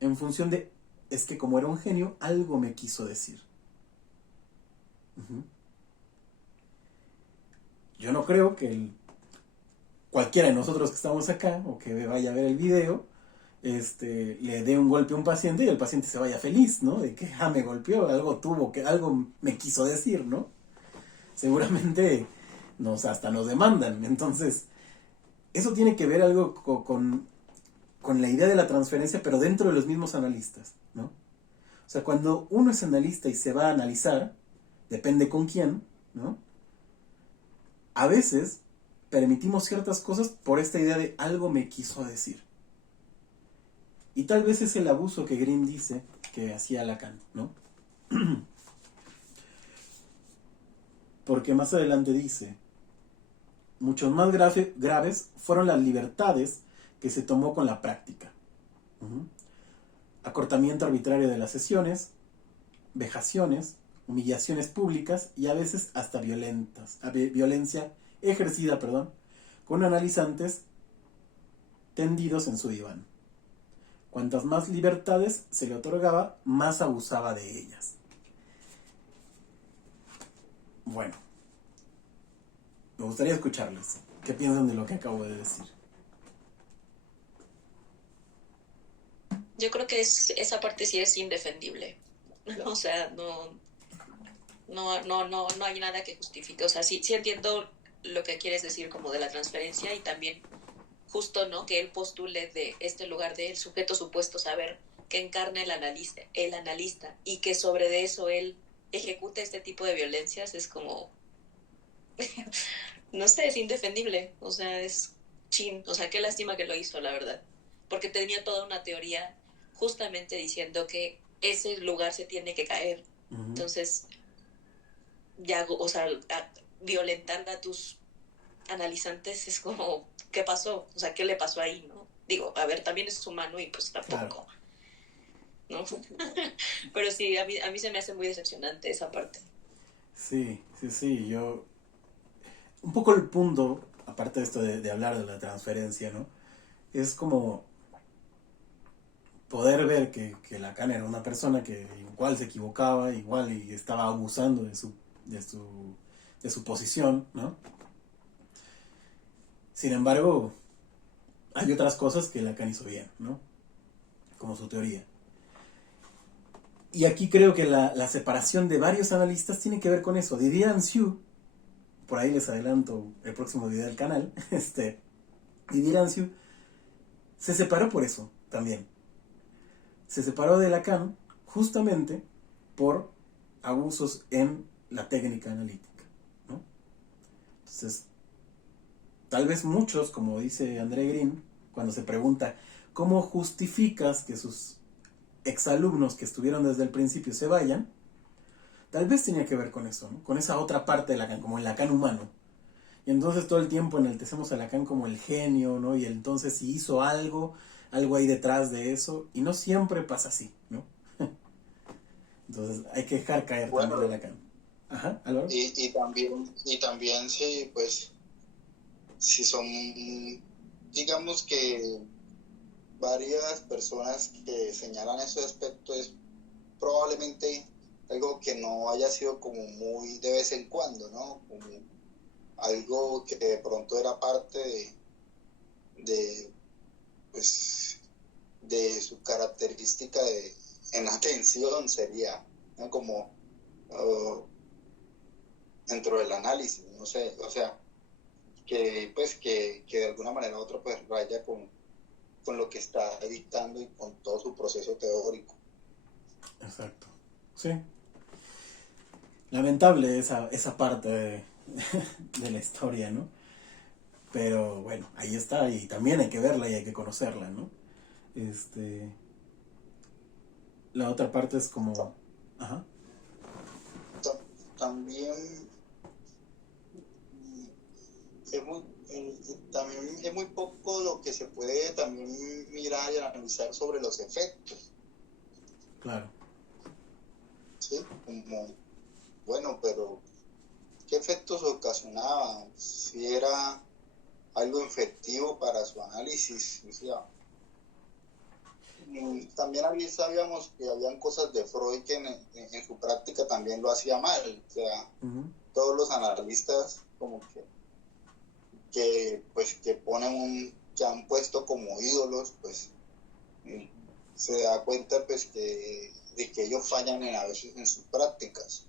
en función de, es que como era un genio, algo me quiso decir. Uh-huh. Yo no creo que cualquiera de nosotros que estamos acá, o que vaya a ver el video, le dé un golpe a un paciente y el paciente se vaya feliz, ¿no? De que me golpeó, algo me quiso decir, ¿no? Seguramente hasta nos demandan. Entonces, eso tiene que ver algo con la idea de la transferencia, pero dentro de los mismos analistas, ¿no? O sea, cuando uno es analista y se va a analizar, depende con quién, ¿no? A veces permitimos ciertas cosas por esta idea de algo me quiso decir. Y tal vez es el abuso que Grimm dice que hacía Lacan, ¿no? Porque más adelante dice, muchos más graves fueron las libertades que se tomó con la práctica. Uh-huh. Acortamiento arbitrario de las sesiones, vejaciones, humillaciones públicas y a veces hasta violencia ejercida, con analizantes tendidos en su diván. Cuantas más libertades se le otorgaba, más abusaba de ellas. Bueno, me gustaría escucharles. ¿Qué piensan de lo que acabo de decir? Yo creo que esa parte sí es indefendible. O sea, no hay nada que justifique. O sea, sí entiendo lo que quieres decir como de la transferencia y también justo, ¿no? Que él postule de este lugar del sujeto supuesto saber que encarna el analista y que sobre de eso él ejecuta este tipo de violencias es como, no sé, es indefendible, o sea, es chin, o sea, qué lástima que lo hizo, la verdad, porque tenía toda una teoría justamente diciendo que ese lugar se tiene que caer, entonces, ya, o sea, violentar a tus analizantes es como, ¿qué pasó? O sea, ¿qué le pasó ahí, no? Digo, a ver, también es humano y pues tampoco, ¿no? Pero sí, a mí se me hace muy decepcionante esa parte. Sí, yo... Un poco el punto, aparte de esto de hablar de la transferencia, ¿no? Es como poder ver que Lacan era una persona que igual se equivocaba, igual y estaba abusando de su posición, ¿no? Sin embargo, hay otras cosas que Lacan hizo bien, ¿no? Como su teoría. Y aquí creo que la separación de varios analistas tiene que ver con eso. Didier Siu, por ahí les adelanto el próximo video del canal, Didier Siu se separó por eso también. Se separó de Lacan justamente por abusos en la técnica analítica, ¿no? Entonces, tal vez muchos, como dice André Green, cuando se pregunta cómo justificas que sus exalumnos que estuvieron desde el principio se vayan, tal vez tenía que ver con eso, ¿no? Con esa otra parte de Lacan, como el Lacan humano. Y entonces todo el tiempo enaltecemos a Lacan como el genio, ¿no? Y entonces si hizo algo hay detrás de eso, y no siempre pasa así, ¿no? Entonces hay que dejar caer también a Lacan. Ajá, Álvaro. Y también sí, pues, si son, digamos que varias personas que señalan ese aspecto, es probablemente algo que no haya sido como muy de vez en cuando, ¿no? Como algo que de pronto era parte pues, de su característica en atención sería, ¿no? Como dentro del análisis, no sé, o sea, que pues que de alguna manera u otra pues raya con lo que está dictando y con todo su proceso teórico. Exacto. Sí. Lamentable esa parte de la historia, ¿no? Pero bueno, ahí está, y también hay que verla y hay que conocerla, ¿no? La otra parte es como... Ajá. También también es muy poco lo que se puede también mirar y analizar sobre los efectos. Claro. Sí, como, bueno, pero ¿qué efectos ocasionaba? Si era algo efectivo para su análisis, o sea, también sabíamos que habían cosas de Freud que en su práctica también lo hacía mal, o sea, todos los analistas como que pues que han puesto como ídolos, pues se da cuenta pues de que ellos fallan a veces en sus prácticas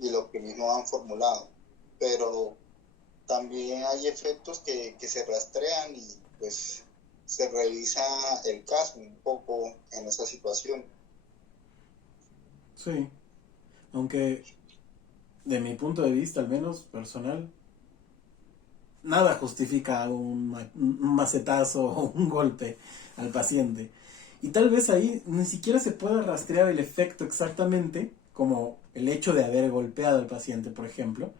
y lo que mismo han formulado, pero también hay efectos que se rastrean y pues se revisa el caso un poco en esa situación. Sí, aunque de mi punto de vista, al menos personal, nada justifica un macetazo o un golpe al paciente. Y tal vez ahí ni siquiera se pueda rastrear el efecto exactamente, como el hecho de haber golpeado al paciente, por ejemplo,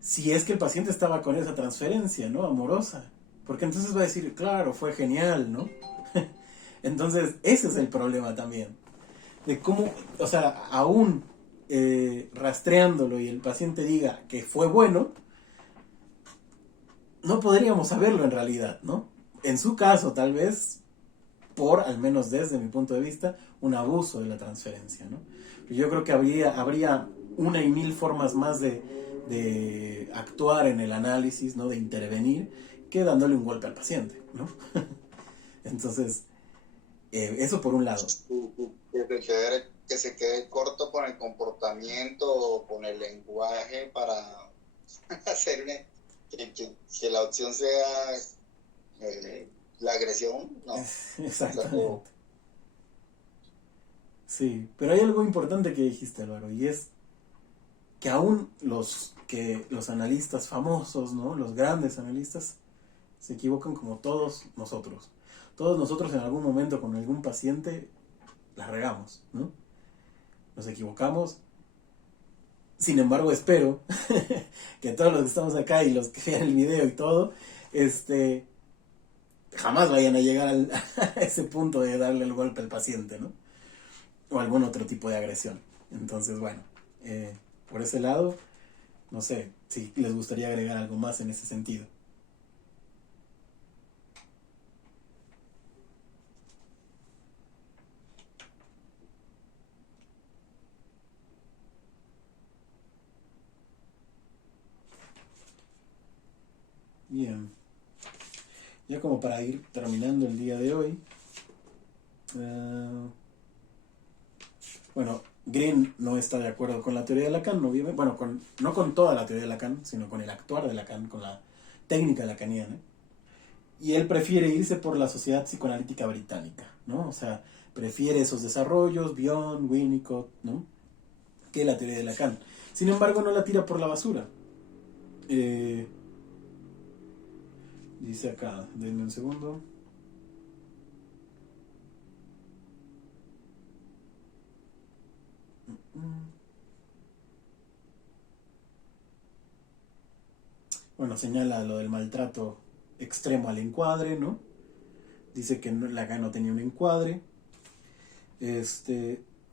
si es que el paciente estaba con esa transferencia, ¿no? Amorosa. Porque entonces va a decir, claro, fue genial, ¿no? Entonces, ese es el problema también. De cómo, o sea, aún rastreándolo y el paciente diga que fue bueno, no podríamos saberlo en realidad, ¿no? En su caso, tal vez, al menos desde mi punto de vista, un abuso de la transferencia, ¿no? Yo creo que habría una y mil formas más de actuar en el análisis, ¿no? De intervenir, que dándole un golpe al paciente, ¿no? Entonces, eso por un lado. Que se quede corto con el comportamiento o con el lenguaje para hacer que la opción sea la agresión, no. Exactamente. Sí, pero hay algo importante que dijiste, Álvaro, y es que aún los analistas famosos, ¿no? Los grandes analistas se equivocan como todos nosotros. Todos nosotros en algún momento con algún paciente la regamos, ¿no? Nos equivocamos. Sin embargo, espero que todos los que estamos acá y los que vean el video y todo, jamás vayan a llegar a ese punto de darle el golpe al paciente, ¿no? O algún otro tipo de agresión. Entonces, bueno, por ese lado, no sé si les gustaría agregar algo más en ese sentido. Bien. Ya como para ir terminando el día de hoy. Bueno, Green no está de acuerdo con la teoría de Lacan, bueno, no con toda la teoría de Lacan, sino con el actuar de Lacan, con la técnica lacaniana. Y él prefiere irse por la Sociedad Psicoanalítica Británica, ¿no? O sea, prefiere esos desarrollos, Bion, Winnicott, ¿no? Que la teoría de Lacan. Sin embargo, no la tira por la basura. Dice acá, denme un segundo. Bueno, señala lo del maltrato extremo al encuadre, ¿no? Dice que Lacan no tenía un encuadre.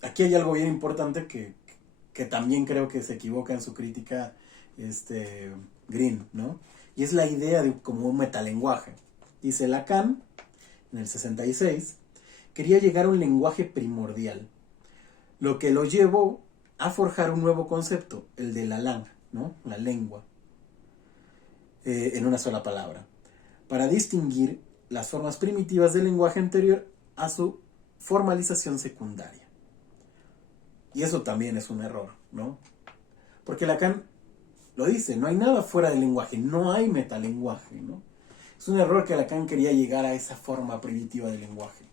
Aquí hay algo bien importante que también creo que se equivoca en su crítica Green, ¿no? Y es la idea de como un metalenguaje. Dice Lacan, en el 66, quería llegar a un lenguaje primordial, lo que lo llevó a forjar un nuevo concepto, el de la langue, ¿no? La lengua, en una sola palabra, para distinguir las formas primitivas del lenguaje anterior a su formalización secundaria. Y eso también es un error, ¿no? Porque Lacan lo dice, no hay nada fuera del lenguaje, no hay metalenguaje, ¿no? Es un error que Lacan quería llegar a esa forma primitiva del lenguaje.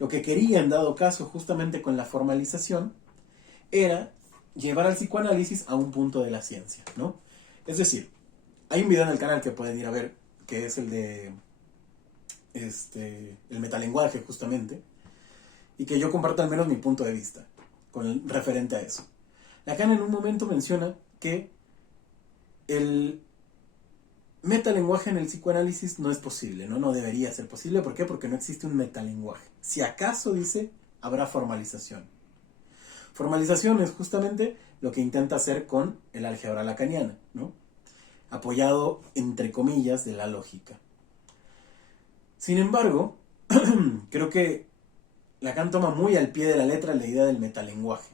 Lo que quería, en dado caso, justamente con la formalización, era llevar al psicoanálisis a un punto de la ciencia, ¿no? Es decir, hay un video en el canal que pueden ir a ver, que es el de el metalenguaje, justamente, y que yo comparto al menos mi punto de vista referente a eso. Lacan en un momento menciona que el metalenguaje en el psicoanálisis no es posible, no debería ser posible. ¿Por qué? Porque no existe un metalenguaje. Si acaso, dice, habrá formalización. Formalización es justamente lo que intenta hacer con el álgebra lacaniana, ¿no? Apoyado, entre comillas, de la lógica. Sin embargo, creo que Lacan toma muy al pie de la letra la idea del metalenguaje.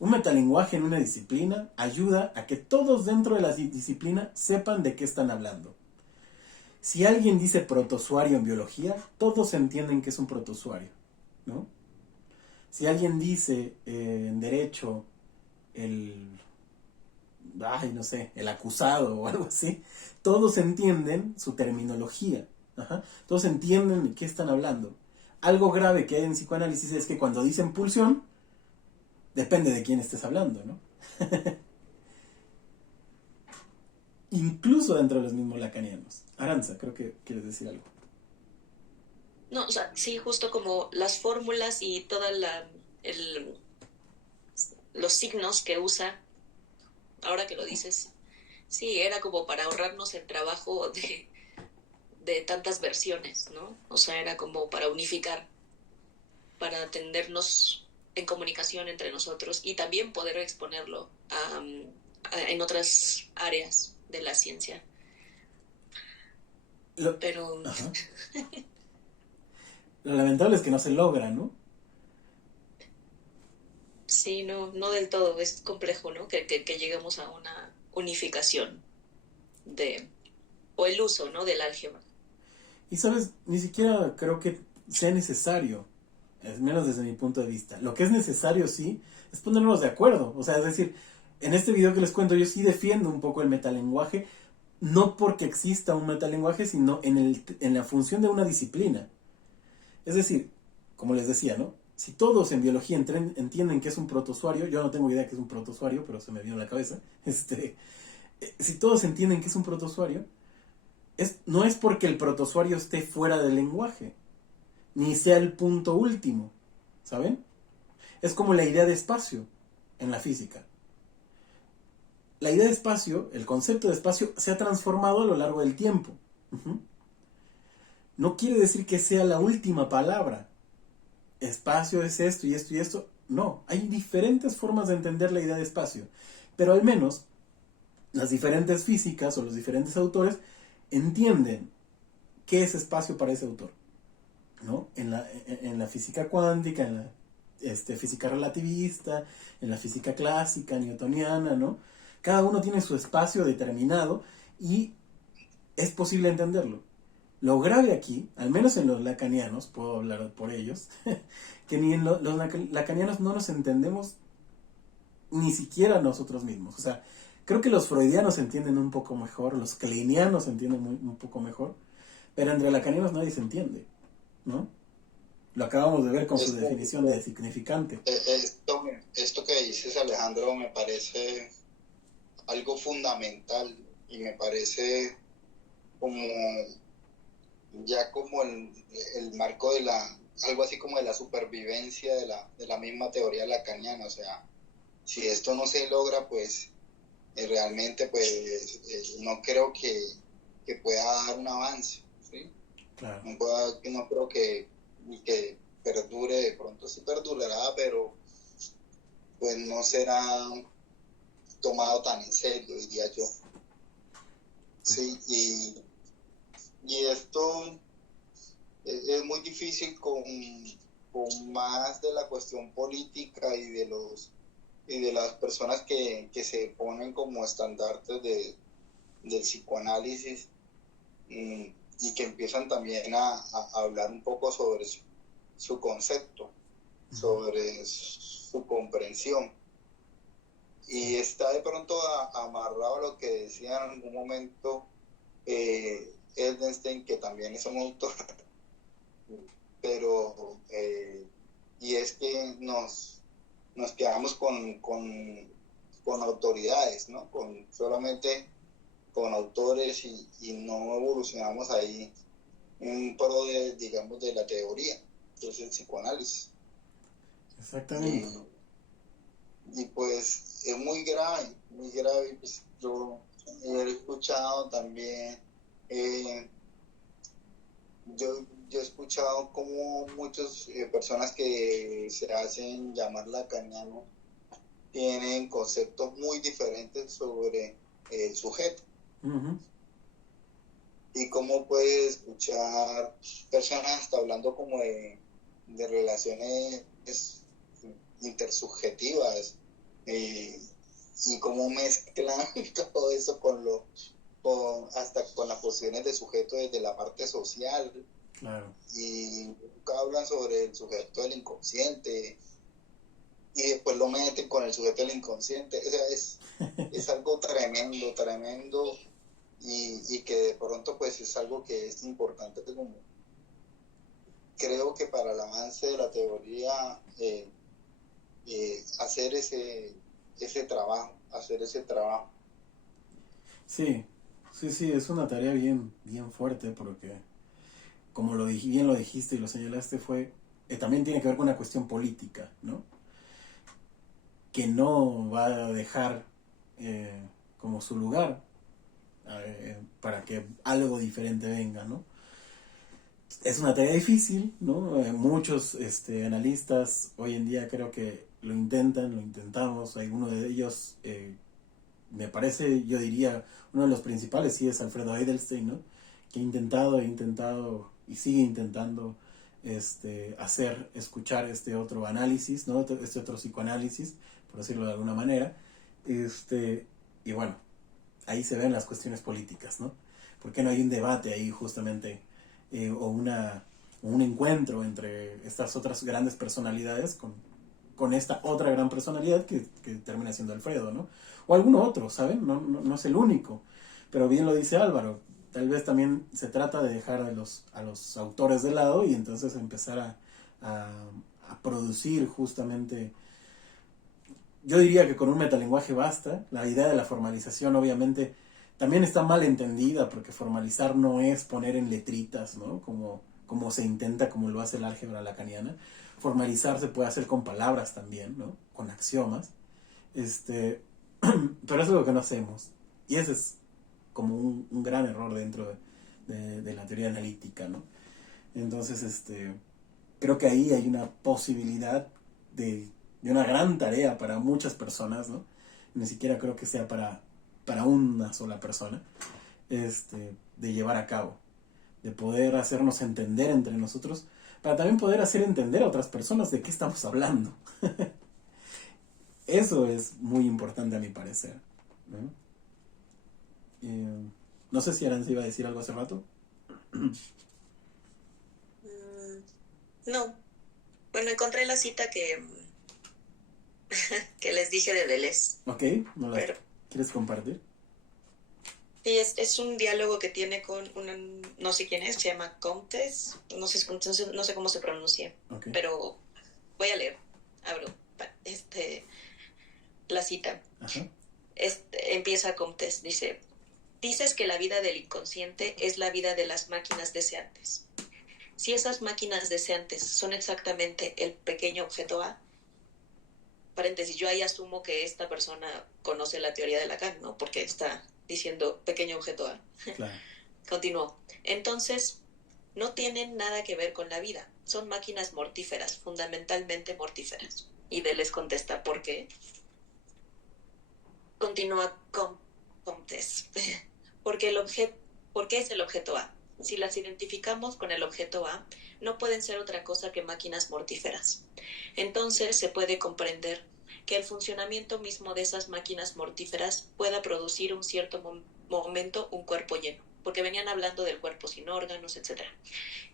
Un metalenguaje en una disciplina ayuda a que todos dentro de la disciplina sepan de qué están hablando. Si alguien dice protozoario en biología, todos entienden que es un protozoario, ¿no? Si alguien dice en derecho el acusado o algo así, todos entienden su terminología. Todos entienden de qué están hablando. Algo grave que hay en psicoanálisis es que cuando dicen pulsión, depende de quién estés hablando, ¿no? Incluso dentro de los mismos lacanianos. Aranza, creo que quieres decir algo. No, o sea, sí, justo como las fórmulas y toda los signos que usa, ahora que lo dices, sí, era como para ahorrarnos el trabajo de tantas versiones, ¿no? O sea, era como para unificar, para atendernos en comunicación entre nosotros y también poder exponerlo en otras áreas de la ciencia. Pero lo lamentable es que no se logra, ¿no? Sí, no del todo, es complejo, ¿no? Que lleguemos a una unificación o el uso, ¿no? Del álgebra. Y sabes, ni siquiera creo que sea necesario, al menos desde mi punto de vista. Lo que es necesario, sí, es ponernos de acuerdo. O sea, es decir, en este video que les cuento, yo sí defiendo un poco el metalenguaje no porque exista un metalenguaje, sino en la función de una disciplina. Es decir, como les decía, ¿no? Si todos en biología entienden que es un protozoario, yo no tengo idea que es un protozoario, pero se me vino a la cabeza, si todos entienden que es un protozoario, no es porque el protozoario esté fuera del lenguaje, ni sea el punto último, ¿saben? Es como la idea de espacio en la física. La idea de espacio, el concepto de espacio, se ha transformado a lo largo del tiempo. Uh-huh. No quiere decir que sea la última palabra. Espacio es esto y esto y esto. No, hay diferentes formas de entender la idea de espacio. Pero al menos las diferentes físicas o los diferentes autores entienden qué es espacio para ese autor, ¿no? En la física cuántica, en la física relativista, en la física clásica, newtoniana, ¿no? Cada uno tiene su espacio determinado y es posible entenderlo. Lo grave aquí, al menos en los lacanianos, puedo hablar por ellos, que ni en los lacanianos no nos entendemos ni siquiera nosotros mismos. O sea, creo que los freudianos se entienden un poco mejor, los kleinianos se entienden un poco mejor, pero entre lacanianos nadie se entiende, ¿no? Lo acabamos de ver con su definición de significante. Esto que dices, Alejandro, me parece algo fundamental y me parece como ya como el marco de algo así como de la supervivencia de la misma teoría lacaniana. O sea, si esto no se logra, pues realmente pues no creo que pueda dar un avance, ¿sí? Claro. No creo que perdure. De pronto sí perdurará, pero pues no será tomado tan en serio, diría yo. Sí, y esto es muy difícil con más de la cuestión política y de las personas que se ponen como estandartes del psicoanálisis, y que empiezan también a hablar un poco sobre su concepto, sobre su comprensión. Y está de pronto amarrado a lo que decía en algún momento Eldenstein, que también es un autor, pero y es que nos quedamos con autoridades, ¿no? Solamente con autores y no evolucionamos ahí en pro digamos, de la teoría, entonces el psicoanálisis. Exactamente. Y pues es muy grave, pues yo he escuchado también, yo he escuchado como muchas personas que se hacen llamar lacanianos tienen conceptos muy diferentes sobre el sujeto. Uh-huh. Y cómo puedes escuchar personas hasta hablando como de relaciones intersubjetivas, y cómo mezclan todo eso hasta con las posiciones de sujeto desde la parte social. Claro. Y nunca hablan sobre el sujeto del inconsciente y después lo meten con el sujeto del inconsciente. O sea, es algo tremendo, y que de pronto pues es algo que es importante, como creo que para el avance de la teoría, hacer ese trabajo. Sí, es una tarea bien fuerte, porque como bien lo dijiste y lo señalaste, también tiene que ver con una cuestión política, ¿no? Que no va a dejar como su lugar para que algo diferente venga, ¿no? Es una tarea difícil, ¿no? Muchos analistas hoy en día creo que lo intentamos. Hay uno de ellos, me parece, yo diría, uno de los principales sí es Alfredo Edelstein, ¿no? Que ha intentado y sigue intentando escuchar este otro análisis, ¿no? Este otro psicoanálisis, por decirlo de alguna manera. Y bueno, ahí se ven las cuestiones políticas, ¿no? ¿Por qué no hay un debate ahí justamente, o un encuentro entre estas otras grandes personalidades con esta otra gran personalidad que termina siendo Alfredo, ¿no? O alguno otro, ¿saben? No es el único. Pero bien lo dice Álvaro, tal vez también se trata de dejar a los autores de lado y entonces empezar a producir justamente. Yo diría que con un metalenguaje basta. La idea de la formalización obviamente también está mal entendida, porque formalizar no es poner en letritas, ¿no? Como se intenta, como lo hace el álgebra lacaniana. Formalizar se puede hacer con palabras también, ¿no? Con axiomas. Pero eso es lo que no hacemos. Y ese es como un gran error dentro de la teoría analítica, ¿no? Entonces, creo que ahí hay una posibilidad de una gran tarea para muchas personas, ¿no? Ni siquiera creo que sea para una sola persona, de llevar a cabo, de poder hacernos entender entre nosotros, para también poder hacer entender a otras personas de qué estamos hablando. Eso es muy importante a mi parecer, ¿no? No sé si Aranza iba a decir algo hace rato. No. Bueno, encontré la cita que les dije de Deleuze. Ok, ¿quieres compartir? Sí, es un diálogo que tiene con una, no sé quién es, se llama Comtes, no sé cómo se pronuncia, Okay. pero voy a leer, abro la cita. Ajá. Empieza Comtes, dices que la vida del inconsciente es la vida de las máquinas deseantes. Si esas máquinas deseantes son exactamente el pequeño objeto A, paréntesis, yo ahí asumo que esta persona conoce la teoría de Lacan, ¿no? Porque está diciendo pequeño objeto A. Claro. Continuó. Entonces, no tienen nada que ver con la vida. Son máquinas mortíferas, fundamentalmente mortíferas. Y Deleuze contesta, ¿por qué? Continúa Comtes. Porque es el objeto A. Si las identificamos con el objeto A, no pueden ser otra cosa que máquinas mortíferas. Entonces se puede comprender que el funcionamiento mismo de esas máquinas mortíferas pueda producir un cierto momento un cuerpo lleno, porque venían hablando del cuerpo sin órganos, etc.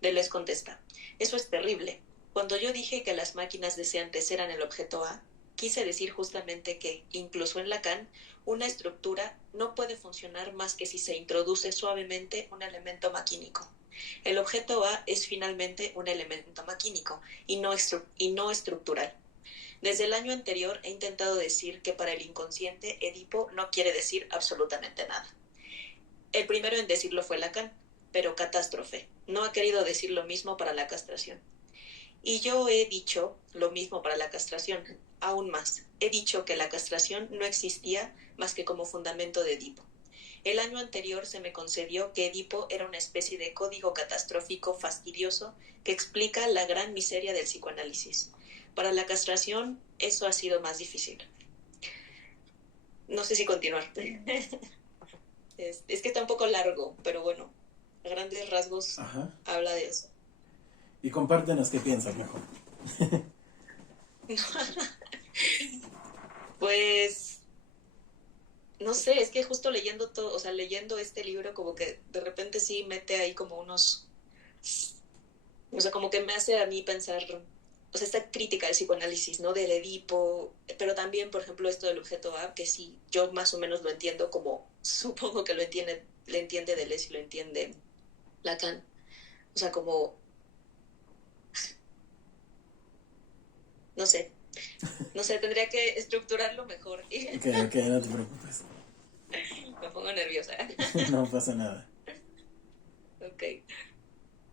Deleuze contesta, eso es terrible. Cuando yo dije que las máquinas deseantes eran el objeto A, quise decir justamente que, incluso en Lacan, una estructura no puede funcionar más que si se introduce suavemente un elemento maquínico. El objeto A es finalmente un elemento maquínico y no estructural. Desde el año anterior he intentado decir que para el inconsciente Edipo no quiere decir absolutamente nada. El primero en decirlo fue Lacan, pero catástrofe. No ha querido decir lo mismo para la castración. Y yo he dicho lo mismo para la castración. Aún más, he dicho que la castración no existía más que como fundamento de Edipo. El año anterior se me concedió que Edipo era una especie de código catastrófico fastidioso que explica la gran miseria del psicoanálisis. Para la castración, eso ha sido más difícil. No sé si continuar. Es que está un poco largo, pero bueno, a grandes rasgos. Ajá. Habla de eso. Y compártenos qué piensas mejor. Pues no sé, es que justo leyendo todo, o sea, leyendo este libro como que de repente sí mete ahí como unos, o sea, como que me hace a mí pensar, o sea, esta crítica del psicoanálisis, ¿no? Del Edipo, pero también, por ejemplo, esto del objeto A, que sí, yo más o menos lo entiendo como, supongo que le entiende Deleuze y lo entiende Lacan, o sea, como, no sé, tendría que estructurarlo mejor. Ok, no te preocupes. Me pongo nerviosa. No pasa nada. Ok.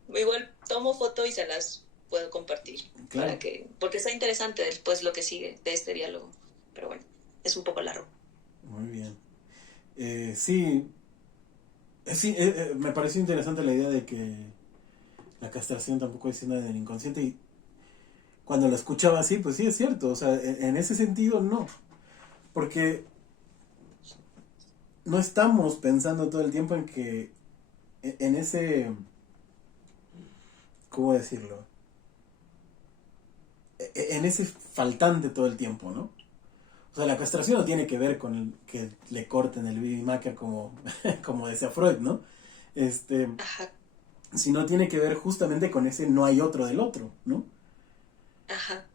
Igual tomo foto y se las puedo compartir. Claro. Porque está interesante después lo que sigue de este diálogo. Pero bueno, es un poco largo. Muy bien. Sí, me pareció interesante la idea de que la castración tampoco es nada del inconsciente, y cuando la escuchaba así, pues sí es cierto, o sea, en ese sentido no, porque no estamos pensando todo el tiempo en ese, ¿cómo decirlo? En ese faltante todo el tiempo, ¿no? O sea, la castración no tiene que ver con que le corten el baby maker como decía Freud, ¿no? Ajá. Sino tiene que ver justamente con ese no hay otro del otro, ¿no? Ajá.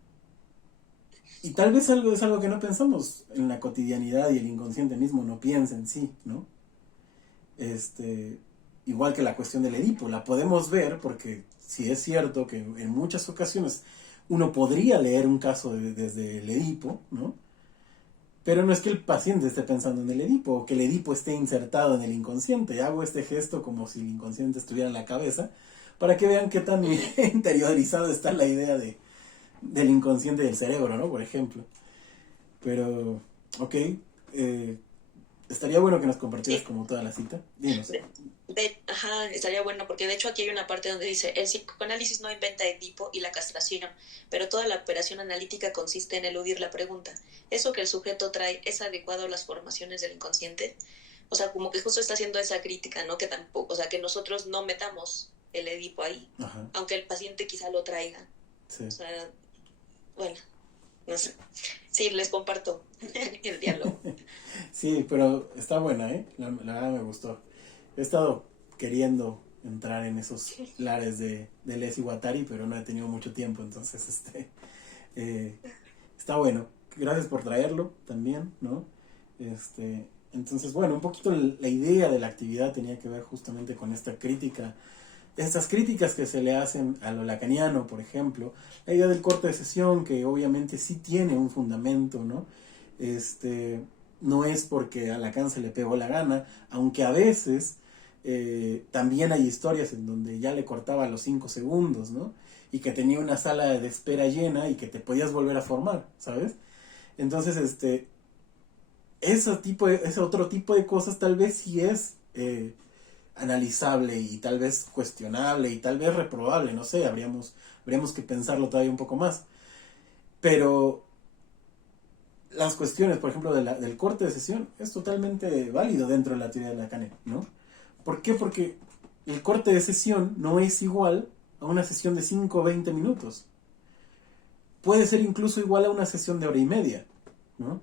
Y tal vez es algo que no pensamos en la cotidianidad, y el inconsciente mismo no piensa en sí, ¿no? Igual que la cuestión del Edipo, la podemos ver porque sí es cierto que en muchas ocasiones uno podría leer un caso desde el Edipo, ¿no? Pero no es que el paciente esté pensando en el Edipo o que el Edipo esté insertado en el inconsciente. Hago este gesto como si el inconsciente estuviera en la cabeza para que vean qué tan interiorizado está la idea del inconsciente del cerebro, ¿no? Por ejemplo. Pero, ok, estaría bueno que nos compartieras Sí. como toda la cita. Dinos. Ajá, estaría bueno, porque de hecho aquí hay una parte donde dice, el psicoanálisis no inventa Edipo y la castración, pero toda la operación analítica consiste en eludir la pregunta. ¿Eso que el sujeto trae es adecuado a las formaciones del inconsciente? O sea, como que justo está haciendo esa crítica, ¿no? Que tampoco, o sea, que nosotros no metamos el Edipo ahí, Ajá, aunque el paciente quizá lo traiga. sí. O sea, bueno, no sé. Sí, les comparto el diálogo. Sí, pero está buena, ¿eh? La verdad me gustó. He estado queriendo entrar en esos lares de Les Iwatari, pero no he tenido mucho tiempo, entonces eh, está bueno. Gracias por traerlo también, ¿no? Entonces, bueno, un poquito la idea de la actividad tenía que ver justamente con esta crítica, estas críticas que se le hacen a lo lacaniano, por ejemplo, la idea del corte de sesión, que obviamente sí tiene un fundamento, ¿no? No es porque a Lacan se le pegó la gana, aunque a veces también hay historias en donde ya le cortaba a los 5 segundos, ¿no? Y que tenía una sala de espera llena y que te podías volver a formar, ¿sabes? Entonces, ese otro tipo de cosas tal vez sí es analizable y tal vez cuestionable y tal vez reprobable, no sé, habríamos que pensarlo todavía un poco más. Pero las cuestiones, por ejemplo, del corte de sesión es totalmente válido dentro de la teoría de Lacan, ¿no? ¿Por qué? Porque el corte de sesión no es igual a una sesión de 5 o 20 minutos. Puede ser incluso igual a una sesión de hora y media, ¿no?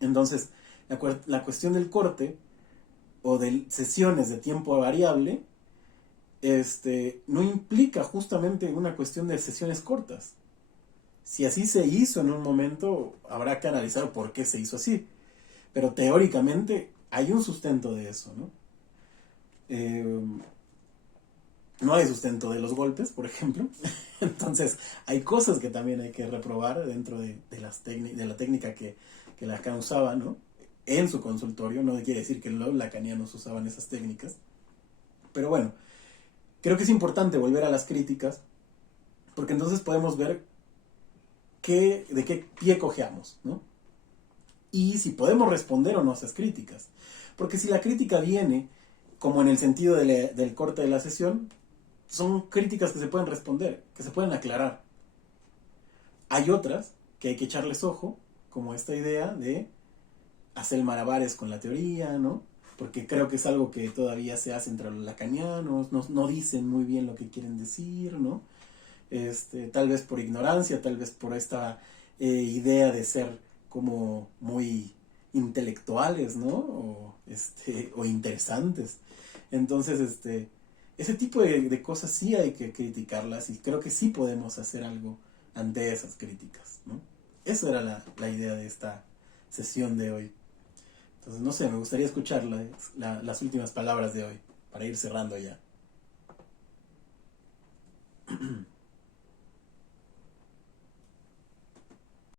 Entonces, la cuestión del corte o de sesiones de tiempo variable no implica justamente una cuestión de sesiones cortas. Si así se hizo en un momento, habrá que analizar por qué se hizo así. Pero teóricamente hay un sustento de eso, ¿no? No hay sustento de los golpes, por ejemplo. Entonces, hay cosas que también hay que reprobar dentro de la técnica que Lacan usaba, ¿no? En su consultorio. No quiere decir que los lacanianos usaban esas técnicas. Pero bueno, creo que es importante volver a las críticas, porque entonces podemos ver de qué pie cojeamos, ¿no? Y si podemos responder o no a esas críticas. Porque si la crítica viene, como en el sentido del corte de la sesión, son críticas que se pueden responder, que se pueden aclarar. Hay otras que hay que echarles ojo, como esta idea de hacer malabares con la teoría, ¿no? Porque creo que es algo que todavía se hace entre los lacanianos, no dicen muy bien lo que quieren decir, ¿no? Tal vez por ignorancia, tal vez por esta idea de ser como muy intelectuales, ¿no? O interesantes. Entonces, ese tipo de cosas sí hay que criticarlas y creo que sí podemos hacer algo ante esas críticas, ¿no? Esa era la idea de esta sesión de hoy. Entonces, no sé, me gustaría escuchar las últimas palabras de hoy para ir cerrando ya.